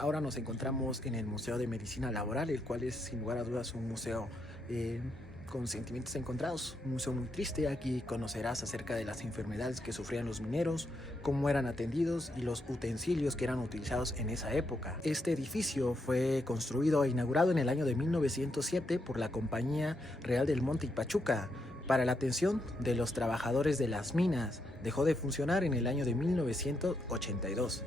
Ahora nos encontramos en el Museo de Medicina Laboral, el cual es sin lugar a dudas un museo con sentimientos encontrados, un museo muy triste. Aquí conocerás acerca de las enfermedades que sufrían los mineros, cómo eran atendidos y los utensilios que eran utilizados en esa época. Este edificio fue construido e inaugurado en el año de 1907 por la Compañía Real del Monte y Pachuca para la atención de los trabajadores de las minas. Dejó de funcionar en el año de 1982.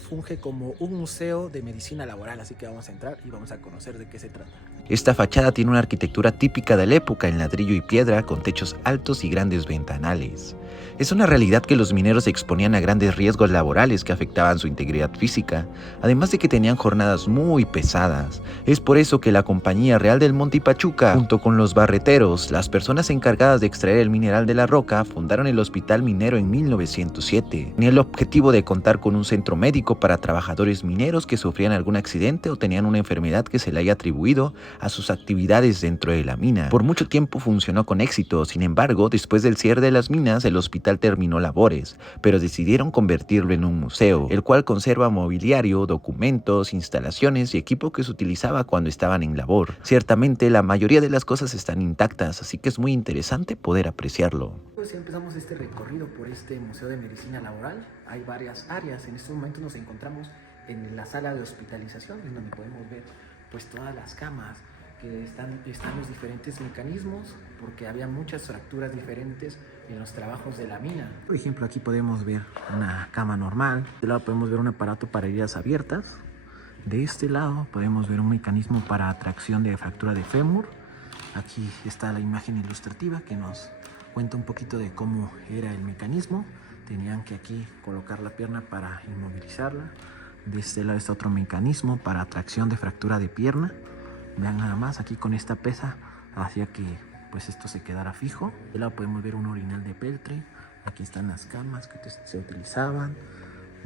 Funge como un museo de medicina laboral, así que vamos a entrar y vamos a conocer de qué se trata. Esta fachada tiene una arquitectura típica de la época en ladrillo y piedra con techos altos y grandes ventanales. Es una realidad que los mineros se exponían a grandes riesgos laborales que afectaban su integridad física, además de que tenían jornadas muy pesadas. Es por eso que la Compañía Real del Monte y Pachuca, junto con los barreteros, las personas encargadas de extraer el mineral de la roca, fundaron el Hospital Minero en 1907. Tenía el objetivo de contar con un centro médico para trabajadores mineros que sufrían algún accidente o tenían una enfermedad que se le haya atribuido a sus actividades dentro de la mina. Por mucho tiempo funcionó con éxito, sin embargo, después del cierre de las minas, el hospital terminó labores, pero decidieron convertirlo en un museo, el cual conserva mobiliario, documentos, instalaciones y equipo que se utilizaba cuando estaban en labor. Ciertamente, la mayoría de las cosas están intactas, así que es muy interesante poder apreciarlo. Pues empezamos este recorrido por este Museo de Medicina Laboral. Hay varias áreas. En este momento nos encontramos en la sala de hospitalización, en donde podemos ver pues todas las camas que están los diferentes mecanismos, porque había muchas fracturas diferentes en los trabajos de la mina. Por ejemplo, aquí podemos ver una cama normal. De este lado podemos ver un aparato para heridas abiertas. De este lado podemos ver un mecanismo para tracción de fractura de fémur. Aquí está la imagen ilustrativa que nos cuenta un poquito de cómo era el mecanismo. Tenían que aquí colocar la pierna para inmovilizarla. De este lado está otro mecanismo para tracción de fractura de pierna. Vean nada más, aquí con esta pesa hacía que pues esto se quedara fijo. De este lado podemos ver un orinal de peltre. Aquí están las camas que se utilizaban.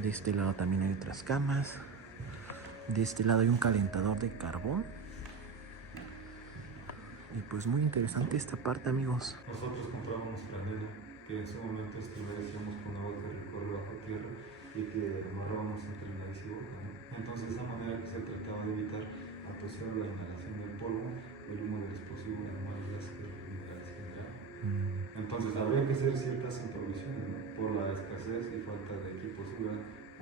De este lado también hay otras camas. De este lado hay un calentador de carbón. Y pues muy interesante esta parte, amigos. Nosotros comprábamos franela, que en su momento lo decíamos con agua que recorre bajo tierra y que amarrábamos entre la y boca, ¿no? Entonces de esa manera que se trataba de evitar asociar la inhalación del polvo, el humo del explosivo y el mal gas que se generaba. Entonces habría que hacer ciertas introducciones, ¿no? Por la escasez y falta de equipos de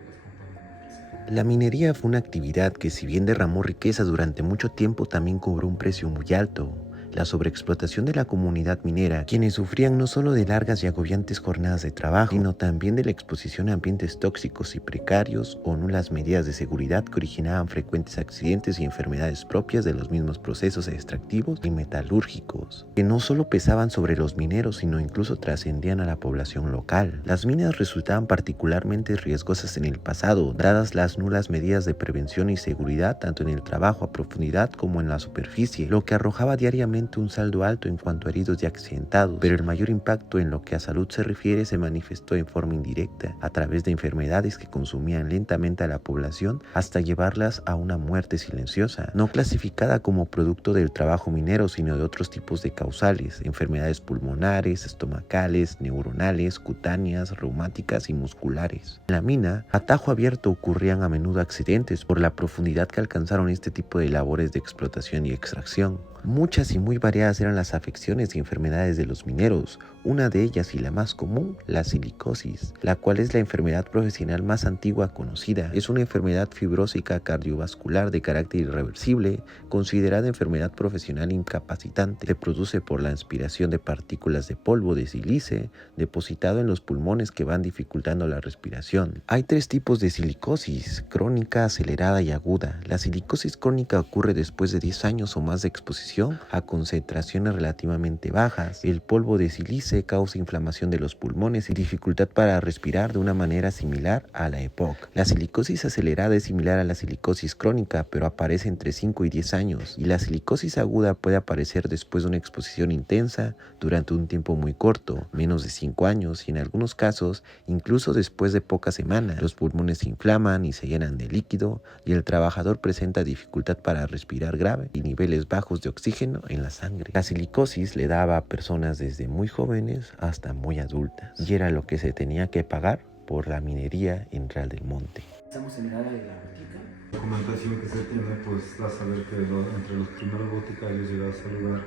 las compañías. La minería fue una actividad que, si bien derramó riqueza durante mucho tiempo, también cobró un precio muy alto. la sobreexplotación de la comunidad minera, quienes sufrían no solo de largas y agobiantes jornadas de trabajo, sino también de la exposición a ambientes tóxicos y precarios o nulas medidas de seguridad que originaban frecuentes accidentes y enfermedades propias de los mismos procesos extractivos y metalúrgicos, que no solo pesaban sobre los mineros, sino incluso trascendían a la población local. Las minas resultaban particularmente riesgosas en el pasado, dadas las nulas medidas de prevención y seguridad tanto en el trabajo a profundidad como en la superficie, lo que arrojaba diariamente un saldo alto en cuanto a heridos y accidentados, pero el mayor impacto en lo que a salud se refiere se manifestó en forma indirecta, a través de enfermedades que consumían lentamente a la población hasta llevarlas a una muerte silenciosa, no clasificada como producto del trabajo minero, sino de otros tipos de causales, enfermedades pulmonares, estomacales, neuronales, cutáneas, reumáticas y musculares. En la mina, a tajo abierto ocurrían a menudo accidentes por la profundidad que alcanzaron este tipo de labores de explotación y extracción. Muchas y muy variadas eran las afecciones y enfermedades de los mineros, una de ellas y la más común, la silicosis, la cual es la enfermedad profesional más antigua conocida. Es una enfermedad fibrósica cardiovascular de carácter irreversible, considerada enfermedad profesional incapacitante. Se produce por la aspiración de partículas de polvo de sílice depositado en los pulmones que van dificultando la respiración. Hay 3 tipos de silicosis: crónica, acelerada y aguda. La silicosis crónica ocurre después de 10 años o más de exposición a concentraciones relativamente bajas. El polvo de sílice causa inflamación de los pulmones y dificultad para respirar de una manera similar a la EPOC. La silicosis acelerada es similar a la silicosis crónica, pero aparece entre 5 y 10 años, y la silicosis aguda puede aparecer después de una exposición intensa durante un tiempo muy corto, menos de 5 años, y en algunos casos incluso después de pocas semanas. Los pulmones se inflaman y se llenan de líquido, y el trabajador presenta dificultad para respirar grave y niveles bajos de oxígeno en la sangre. La silicosis le daba a personas desde muy jóvenes hasta muy adultas, y era lo que se tenía que pagar por la minería en Real del Monte. Estamos en el área de la botica. La documentación que se tiene pues da a saber que entre los primeros boticarios llegados al lugar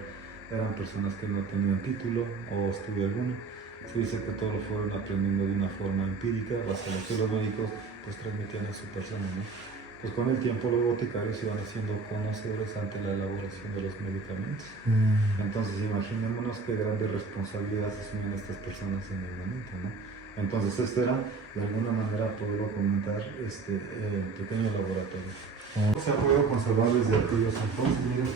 eran personas que no tenían título o estudio alguno. Se dice que todo lo fueron aprendiendo de una forma empírica, hasta lo que los médicos pues transmitían a su persona, ¿no? Pues con el tiempo los boticarios iban haciendo conocedores ante la elaboración de los medicamentos. Entonces imaginémonos qué grandes responsabilidades asumían estas personas en el momento, ¿no? Entonces este era, de alguna manera, poderlo comentar, pequeño laboratorio. Se ha podido conservar desde aquellos entonces, miren,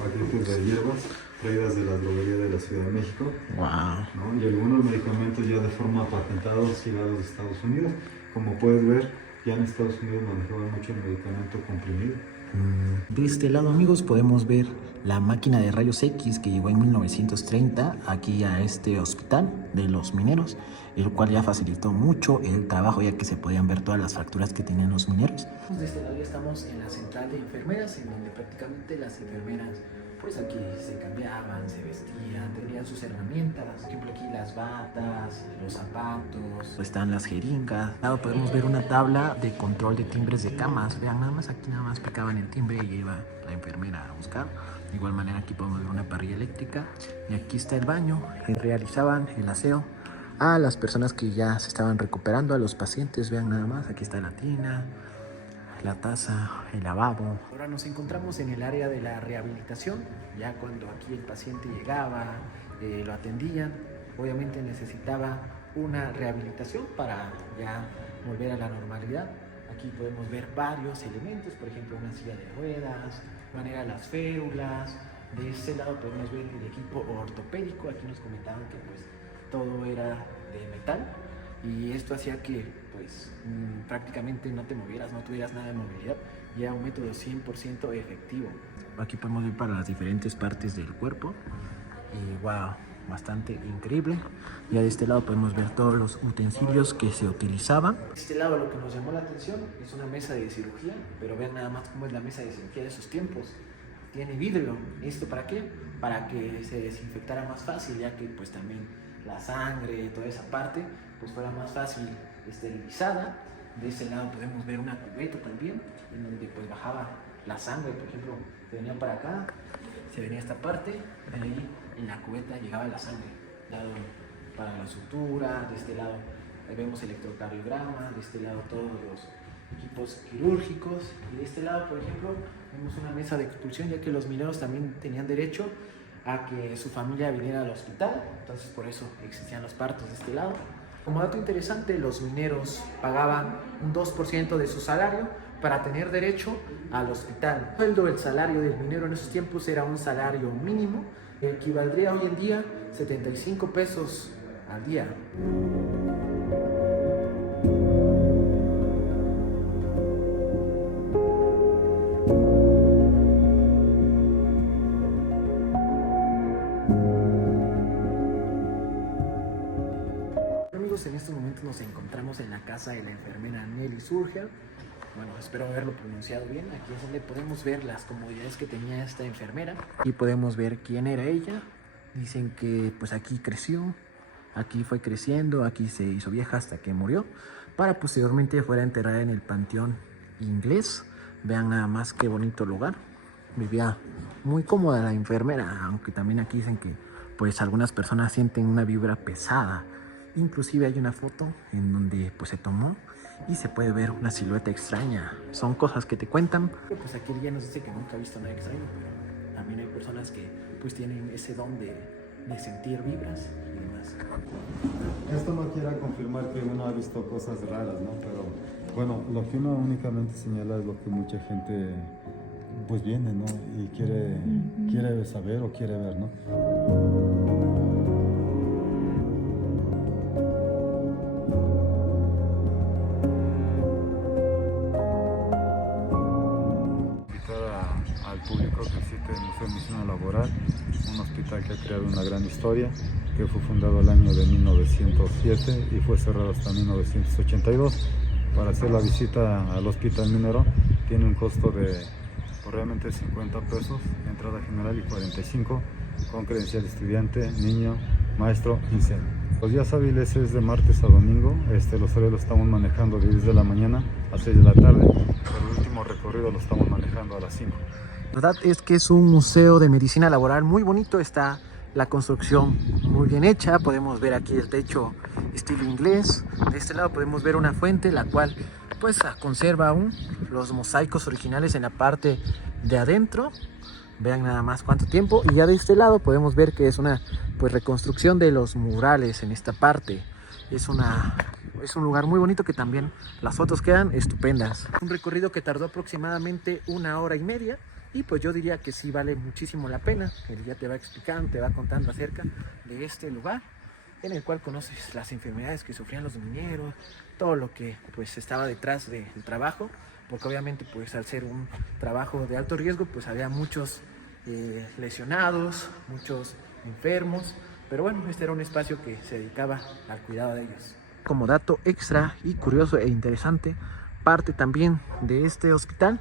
paquetes de hierbas traídas de la droguería de la Ciudad de México, ¿no? Y algunos medicamentos ya de forma patentados llegados de Estados Unidos. Como puedes ver, ya en Estados Unidos manejaban mucho el medicamento comprimido. De este lado, amigos, podemos ver la máquina de rayos X que llegó en 1930 aquí a este hospital de los mineros, el cual ya facilitó mucho el trabajo, ya que se podían ver todas las fracturas que tenían los mineros. De este lado ya estamos en la central de enfermeras, en donde prácticamente las enfermeras pues aquí se cambiaban, se vestían, tenían sus herramientas. Por ejemplo, aquí las batas, los zapatos, están las jeringas. Al lado podemos ver una tabla de control de timbres de camas. Vean, nada más aquí nada más picaban el timbre y iba la enfermera a buscar. De igual manera aquí podemos ver una parrilla eléctrica y aquí está el baño. Realizaban el aseo a las personas que ya se estaban recuperando, a los pacientes. Vean nada más, aquí está la tina, la taza, el lavabo. Ahora nos encontramos en el área de la rehabilitación, ya cuando aquí el paciente llegaba, lo atendían, obviamente necesitaba una rehabilitación para ya volver a la normalidad. Aquí podemos ver varios elementos, por ejemplo una silla de ruedas, manera las férulas. De este lado podemos ver el equipo ortopédico. Aquí nos comentaban que pues todo era de metal, y esto hacía que pues prácticamente no te movieras, no tuvieras nada de movilidad, y era un método 100% efectivo. Aquí podemos ver para las diferentes partes del cuerpo y wow, bastante increíble. Ya de este lado podemos ver todos los utensilios que se utilizaban. De este lado lo que nos llamó la atención es una mesa de cirugía, pero vean nada más cómo es la mesa de cirugía de esos tiempos. Tiene vidrio. ¿Esto para qué? Para que se desinfectara más fácil, ya que pues también la sangre, toda esa parte pues fuera más fácil esterilizada. De ese lado podemos ver una cubeta también, en donde pues bajaba la sangre. Por ejemplo, se venía para acá, se venía esta parte, y ahí en la cubeta llegaba la sangre. Lado para la sutura, de este lado vemos electrocardiograma, de este lado todos los equipos quirúrgicos, y de este lado, por ejemplo, vemos una mesa de expulsión, ya que los mineros también tenían derecho a que su familia viniera al hospital, entonces por eso existían los partos de este lado. Como dato interesante, los mineros pagaban un 2% de su salario para tener derecho al hospital. El sueldo, el salario del minero en esos tiempos era un salario mínimo, que equivaldría hoy en día 75 pesos al día. En estos momentos nos encontramos en la casa de la enfermera Nelly Surger. Bueno, espero haberlo pronunciado bien. Aquí es donde podemos ver las comodidades que tenía esta enfermera. Aquí podemos ver quién era ella. Dicen que pues aquí creció, aquí fue creciendo, aquí se hizo vieja hasta que murió, para posteriormente fuera enterrada en el Panteón Inglés. Vean nada más qué bonito lugar. Vivía muy cómoda la enfermera, aunque también aquí dicen que pues algunas personas sienten una vibra pesada. Inclusive hay una foto en donde pues se tomó y se puede ver una silueta extraña. Son cosas que te cuentan. Pues aquí ella nos dice que nunca ha visto nada extraño, pero también hay personas que pues tienen ese don de sentir vibras y demás. Esto no quiere confirmar que uno ha visto cosas raras, ¿no? Pero bueno, lo que uno únicamente señala es lo que mucha gente pues viene, ¿no? Y quiere saber o quiere ver, ¿no? Al público que visite el Museo de Medicina Laboral, un hospital que ha creado una gran historia, que fue fundado el año de 1907 y fue cerrado hasta 1982. Para hacer la visita al hospital minero tiene un costo de realmente 50 pesos, entrada general, y 45 con credencial de estudiante, niño, maestro y cena. Los días hábiles es de martes a domingo. Los horarios lo estamos manejando de 10 de la mañana a 6 de la tarde, pero el último recorrido lo estamos manejando a las 5. La verdad es que es un museo de medicina laboral muy bonito. Está la construcción muy bien hecha. Podemos ver aquí el techo estilo inglés. De este lado podemos ver una fuente, la cual pues conserva aún los mosaicos originales en la parte de adentro. Vean nada más cuánto tiempo. Y ya de este lado podemos ver que es una pues reconstrucción de los murales en esta parte. Es un lugar muy bonito, que también las fotos quedan estupendas. Un recorrido que tardó aproximadamente 1 hora y media. Y pues yo diría que sí vale muchísimo la pena. Él ya te va explicando, te va contando acerca de este lugar, en el cual conoces las enfermedades que sufrían los mineros, todo lo que pues estaba detrás del trabajo, porque obviamente pues al ser un trabajo de alto riesgo pues había muchos lesionados, muchos enfermos, pero bueno, este era un espacio que se dedicaba al cuidado de ellos. Como dato extra y curioso e interesante, parte también de este hospital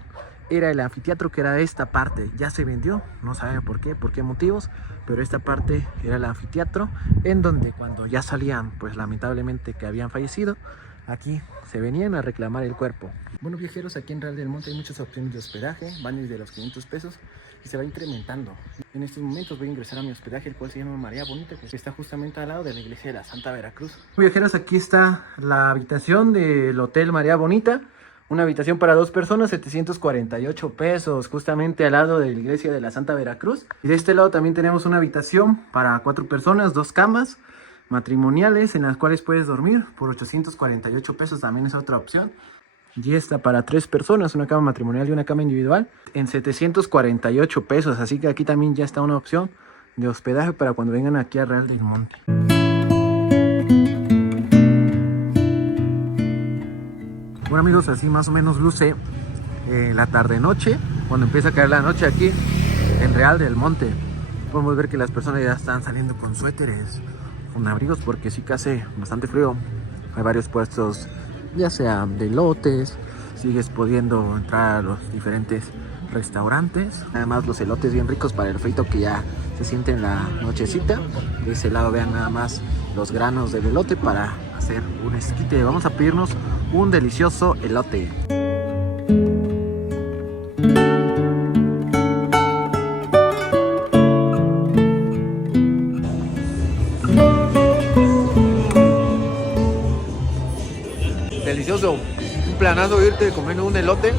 era el anfiteatro, que era esta parte. Ya se vendió, no saben por qué motivos, pero esta parte era el anfiteatro, en donde cuando ya salían pues lamentablemente que habían fallecido, aquí se venían a reclamar el cuerpo. Bueno, viajeros, aquí en Real del Monte hay muchas opciones de hospedaje, van desde los 500 pesos y se va incrementando. En estos momentos voy a ingresar a mi hospedaje, el cual se llama María Bonita, que está justamente al lado de la iglesia de la Santa Veracruz. Viajeros, aquí está la habitación del Hotel María Bonita. Una habitación para 2 personas, 748 pesos, justamente al lado de la iglesia de la Santa Veracruz. Y de este lado también tenemos una habitación para 4 personas, 2 camas matrimoniales en las cuales puedes dormir por 848 pesos, también es otra opción. Y esta para 3 personas, una cama matrimonial y una cama individual, en 748 pesos. Así que aquí también ya está una opción de hospedaje para cuando vengan aquí a Real del Monte. Bueno amigos, así más o menos luce la tarde-noche, cuando empieza a caer la noche aquí en Real del Monte. Podemos ver que las personas ya están saliendo con suéteres, con abrigos, porque sí que hace bastante frío. Hay varios puestos, ya sea de elotes, sigues pudiendo entrar a los diferentes restaurantes. Además los elotes bien ricos para el frito que ya se siente en la nochecita. De ese lado vean nada más los granos del elote para hacer un esquite. Vamos a pedirnos un delicioso elote. Delicioso, un planazo irte comiendo un elote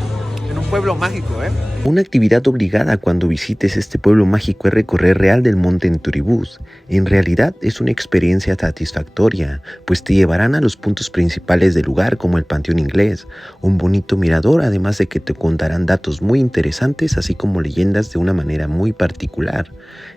en un pueblo mágico, ¿eh? Una actividad obligada cuando visites este pueblo mágico es recorrer Real del Monte en Turibús. En realidad es una experiencia satisfactoria, pues te llevarán a los puntos principales del lugar como el Panteón Inglés, un bonito mirador, además de que te contarán datos muy interesantes así como leyendas de una manera muy particular.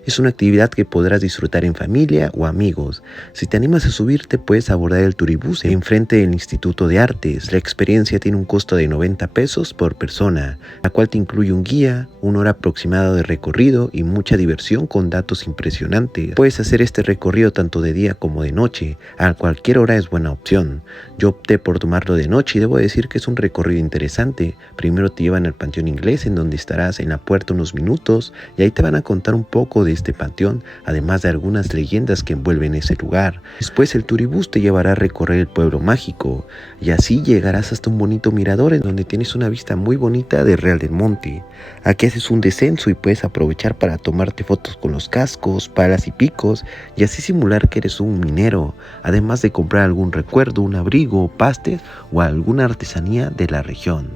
Es una actividad que podrás disfrutar en familia o amigos. Si te animas a subirte puedes abordar el Turibús enfrente del Instituto de Artes. La experiencia tiene un costo de 90 pesos por persona, la cual te incluye un guía, una hora aproximada de recorrido y mucha diversión con datos impresionantes. Puedes hacer este recorrido tanto de día como de noche, a cualquier hora es buena opción. Yo opté por tomarlo de noche y debo decir que es un recorrido interesante. Primero te llevan al Panteón Inglés, en donde estarás en la puerta unos minutos y ahí te van a contar un poco de este panteón, además de algunas leyendas que envuelven ese lugar. Después el Turibús te llevará a recorrer el pueblo mágico y así llegarás hasta un bonito mirador en donde tienes una vista muy bonita de Real del Monte. Aquí haces un descenso y puedes aprovechar para tomarte fotos con los cascos, palas y picos y así simular que eres un minero, además de comprar algún recuerdo, un abrigo, pastes o alguna artesanía de la región.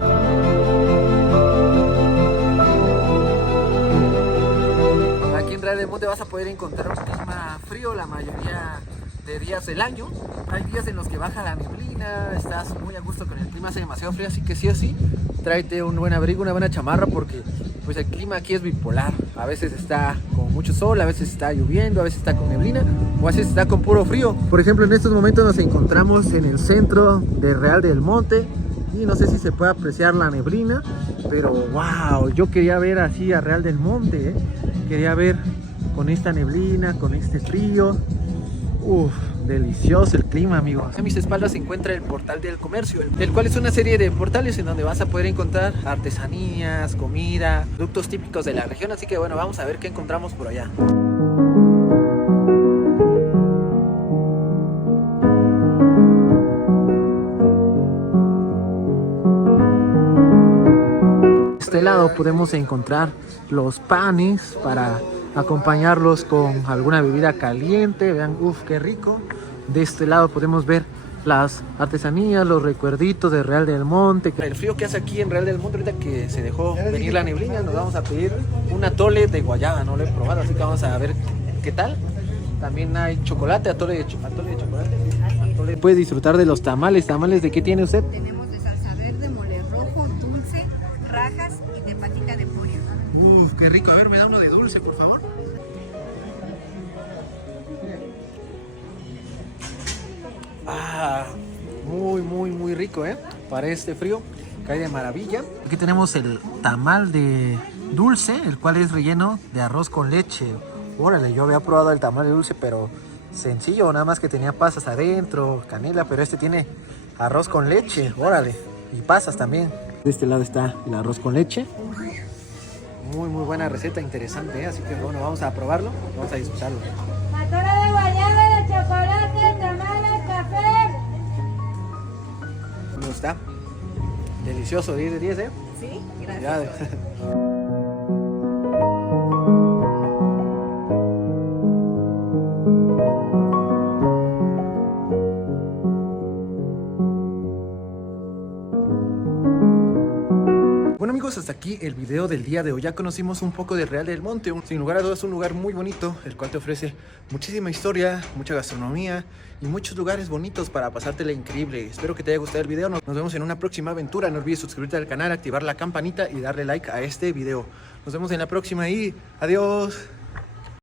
Aquí en Real del Monte vas a poder encontrar un clima frío la mayoría de días del año. Hay días en los que baja la neblina, estás muy a gusto con el clima, hace demasiado frío, así que sí o sí, tráete un buen abrigo, una buena chamarra, porque pues el clima aquí es bipolar. A veces está con mucho sol, a veces está lloviendo, a veces está con neblina o a veces está con puro frío. Por ejemplo, en estos momentos nos encontramos en el centro de Real del Monte y no sé si se puede apreciar la neblina, pero wow, yo quería ver así a Real del Monte, quería ver con esta neblina, con este frío. Uf, delicioso el clima, amigos. A mis espaldas se encuentra el Portal del Comercio, el cual es una serie de portales en donde vas a poder encontrar artesanías, comida, productos típicos de la región. Así que bueno, vamos a ver qué encontramos por allá. De este lado podemos encontrar los panes para acompañarlos con alguna bebida caliente. Vean, uff, qué rico. De este lado podemos ver las artesanías, los recuerditos de Real del Monte. El frío que hace aquí en Real del Monte, ahorita que se dejó venir la neblina, nos vamos a pedir un atole de guayaba. No lo he probado, así que vamos a ver qué tal. También hay chocolate, atole de chocolate. Puedes disfrutar de los tamales. ¿Tamales de qué tiene usted? Tenemos de salsa verde, mole rojo, dulce, rajas y de patita de pollo. Uf, qué rico. A ver, me da uno de dulce, por favor. Ah, muy rico, para este frío, cae de maravilla. Aquí tenemos el tamal de dulce, el cual es relleno de arroz con leche. Órale, yo había probado el tamal de dulce, pero sencillo, nada más que tenía pasas adentro, canela, pero este tiene arroz con leche, órale, y pasas también. De este lado está el arroz con leche. Muy buena receta, interesante, así que bueno, vamos a probarlo, vamos a disfrutarlo. Atole de guayaba, de chocolate, tamales, café. ¿Cómo está? Delicioso, 10 de 10, Sí, gracias. Ya. Bueno amigos, hasta aquí el video del día de hoy. Ya conocimos un poco de Real del Monte. Sin lugar a dudas, un lugar muy bonito, el cual te ofrece muchísima historia, mucha gastronomía y muchos lugares bonitos para pasártela increíble. Espero que te haya gustado el video. Nos vemos en una próxima aventura. No olvides suscribirte al canal, activar la campanita y darle like a este video. Nos vemos en la próxima y adiós.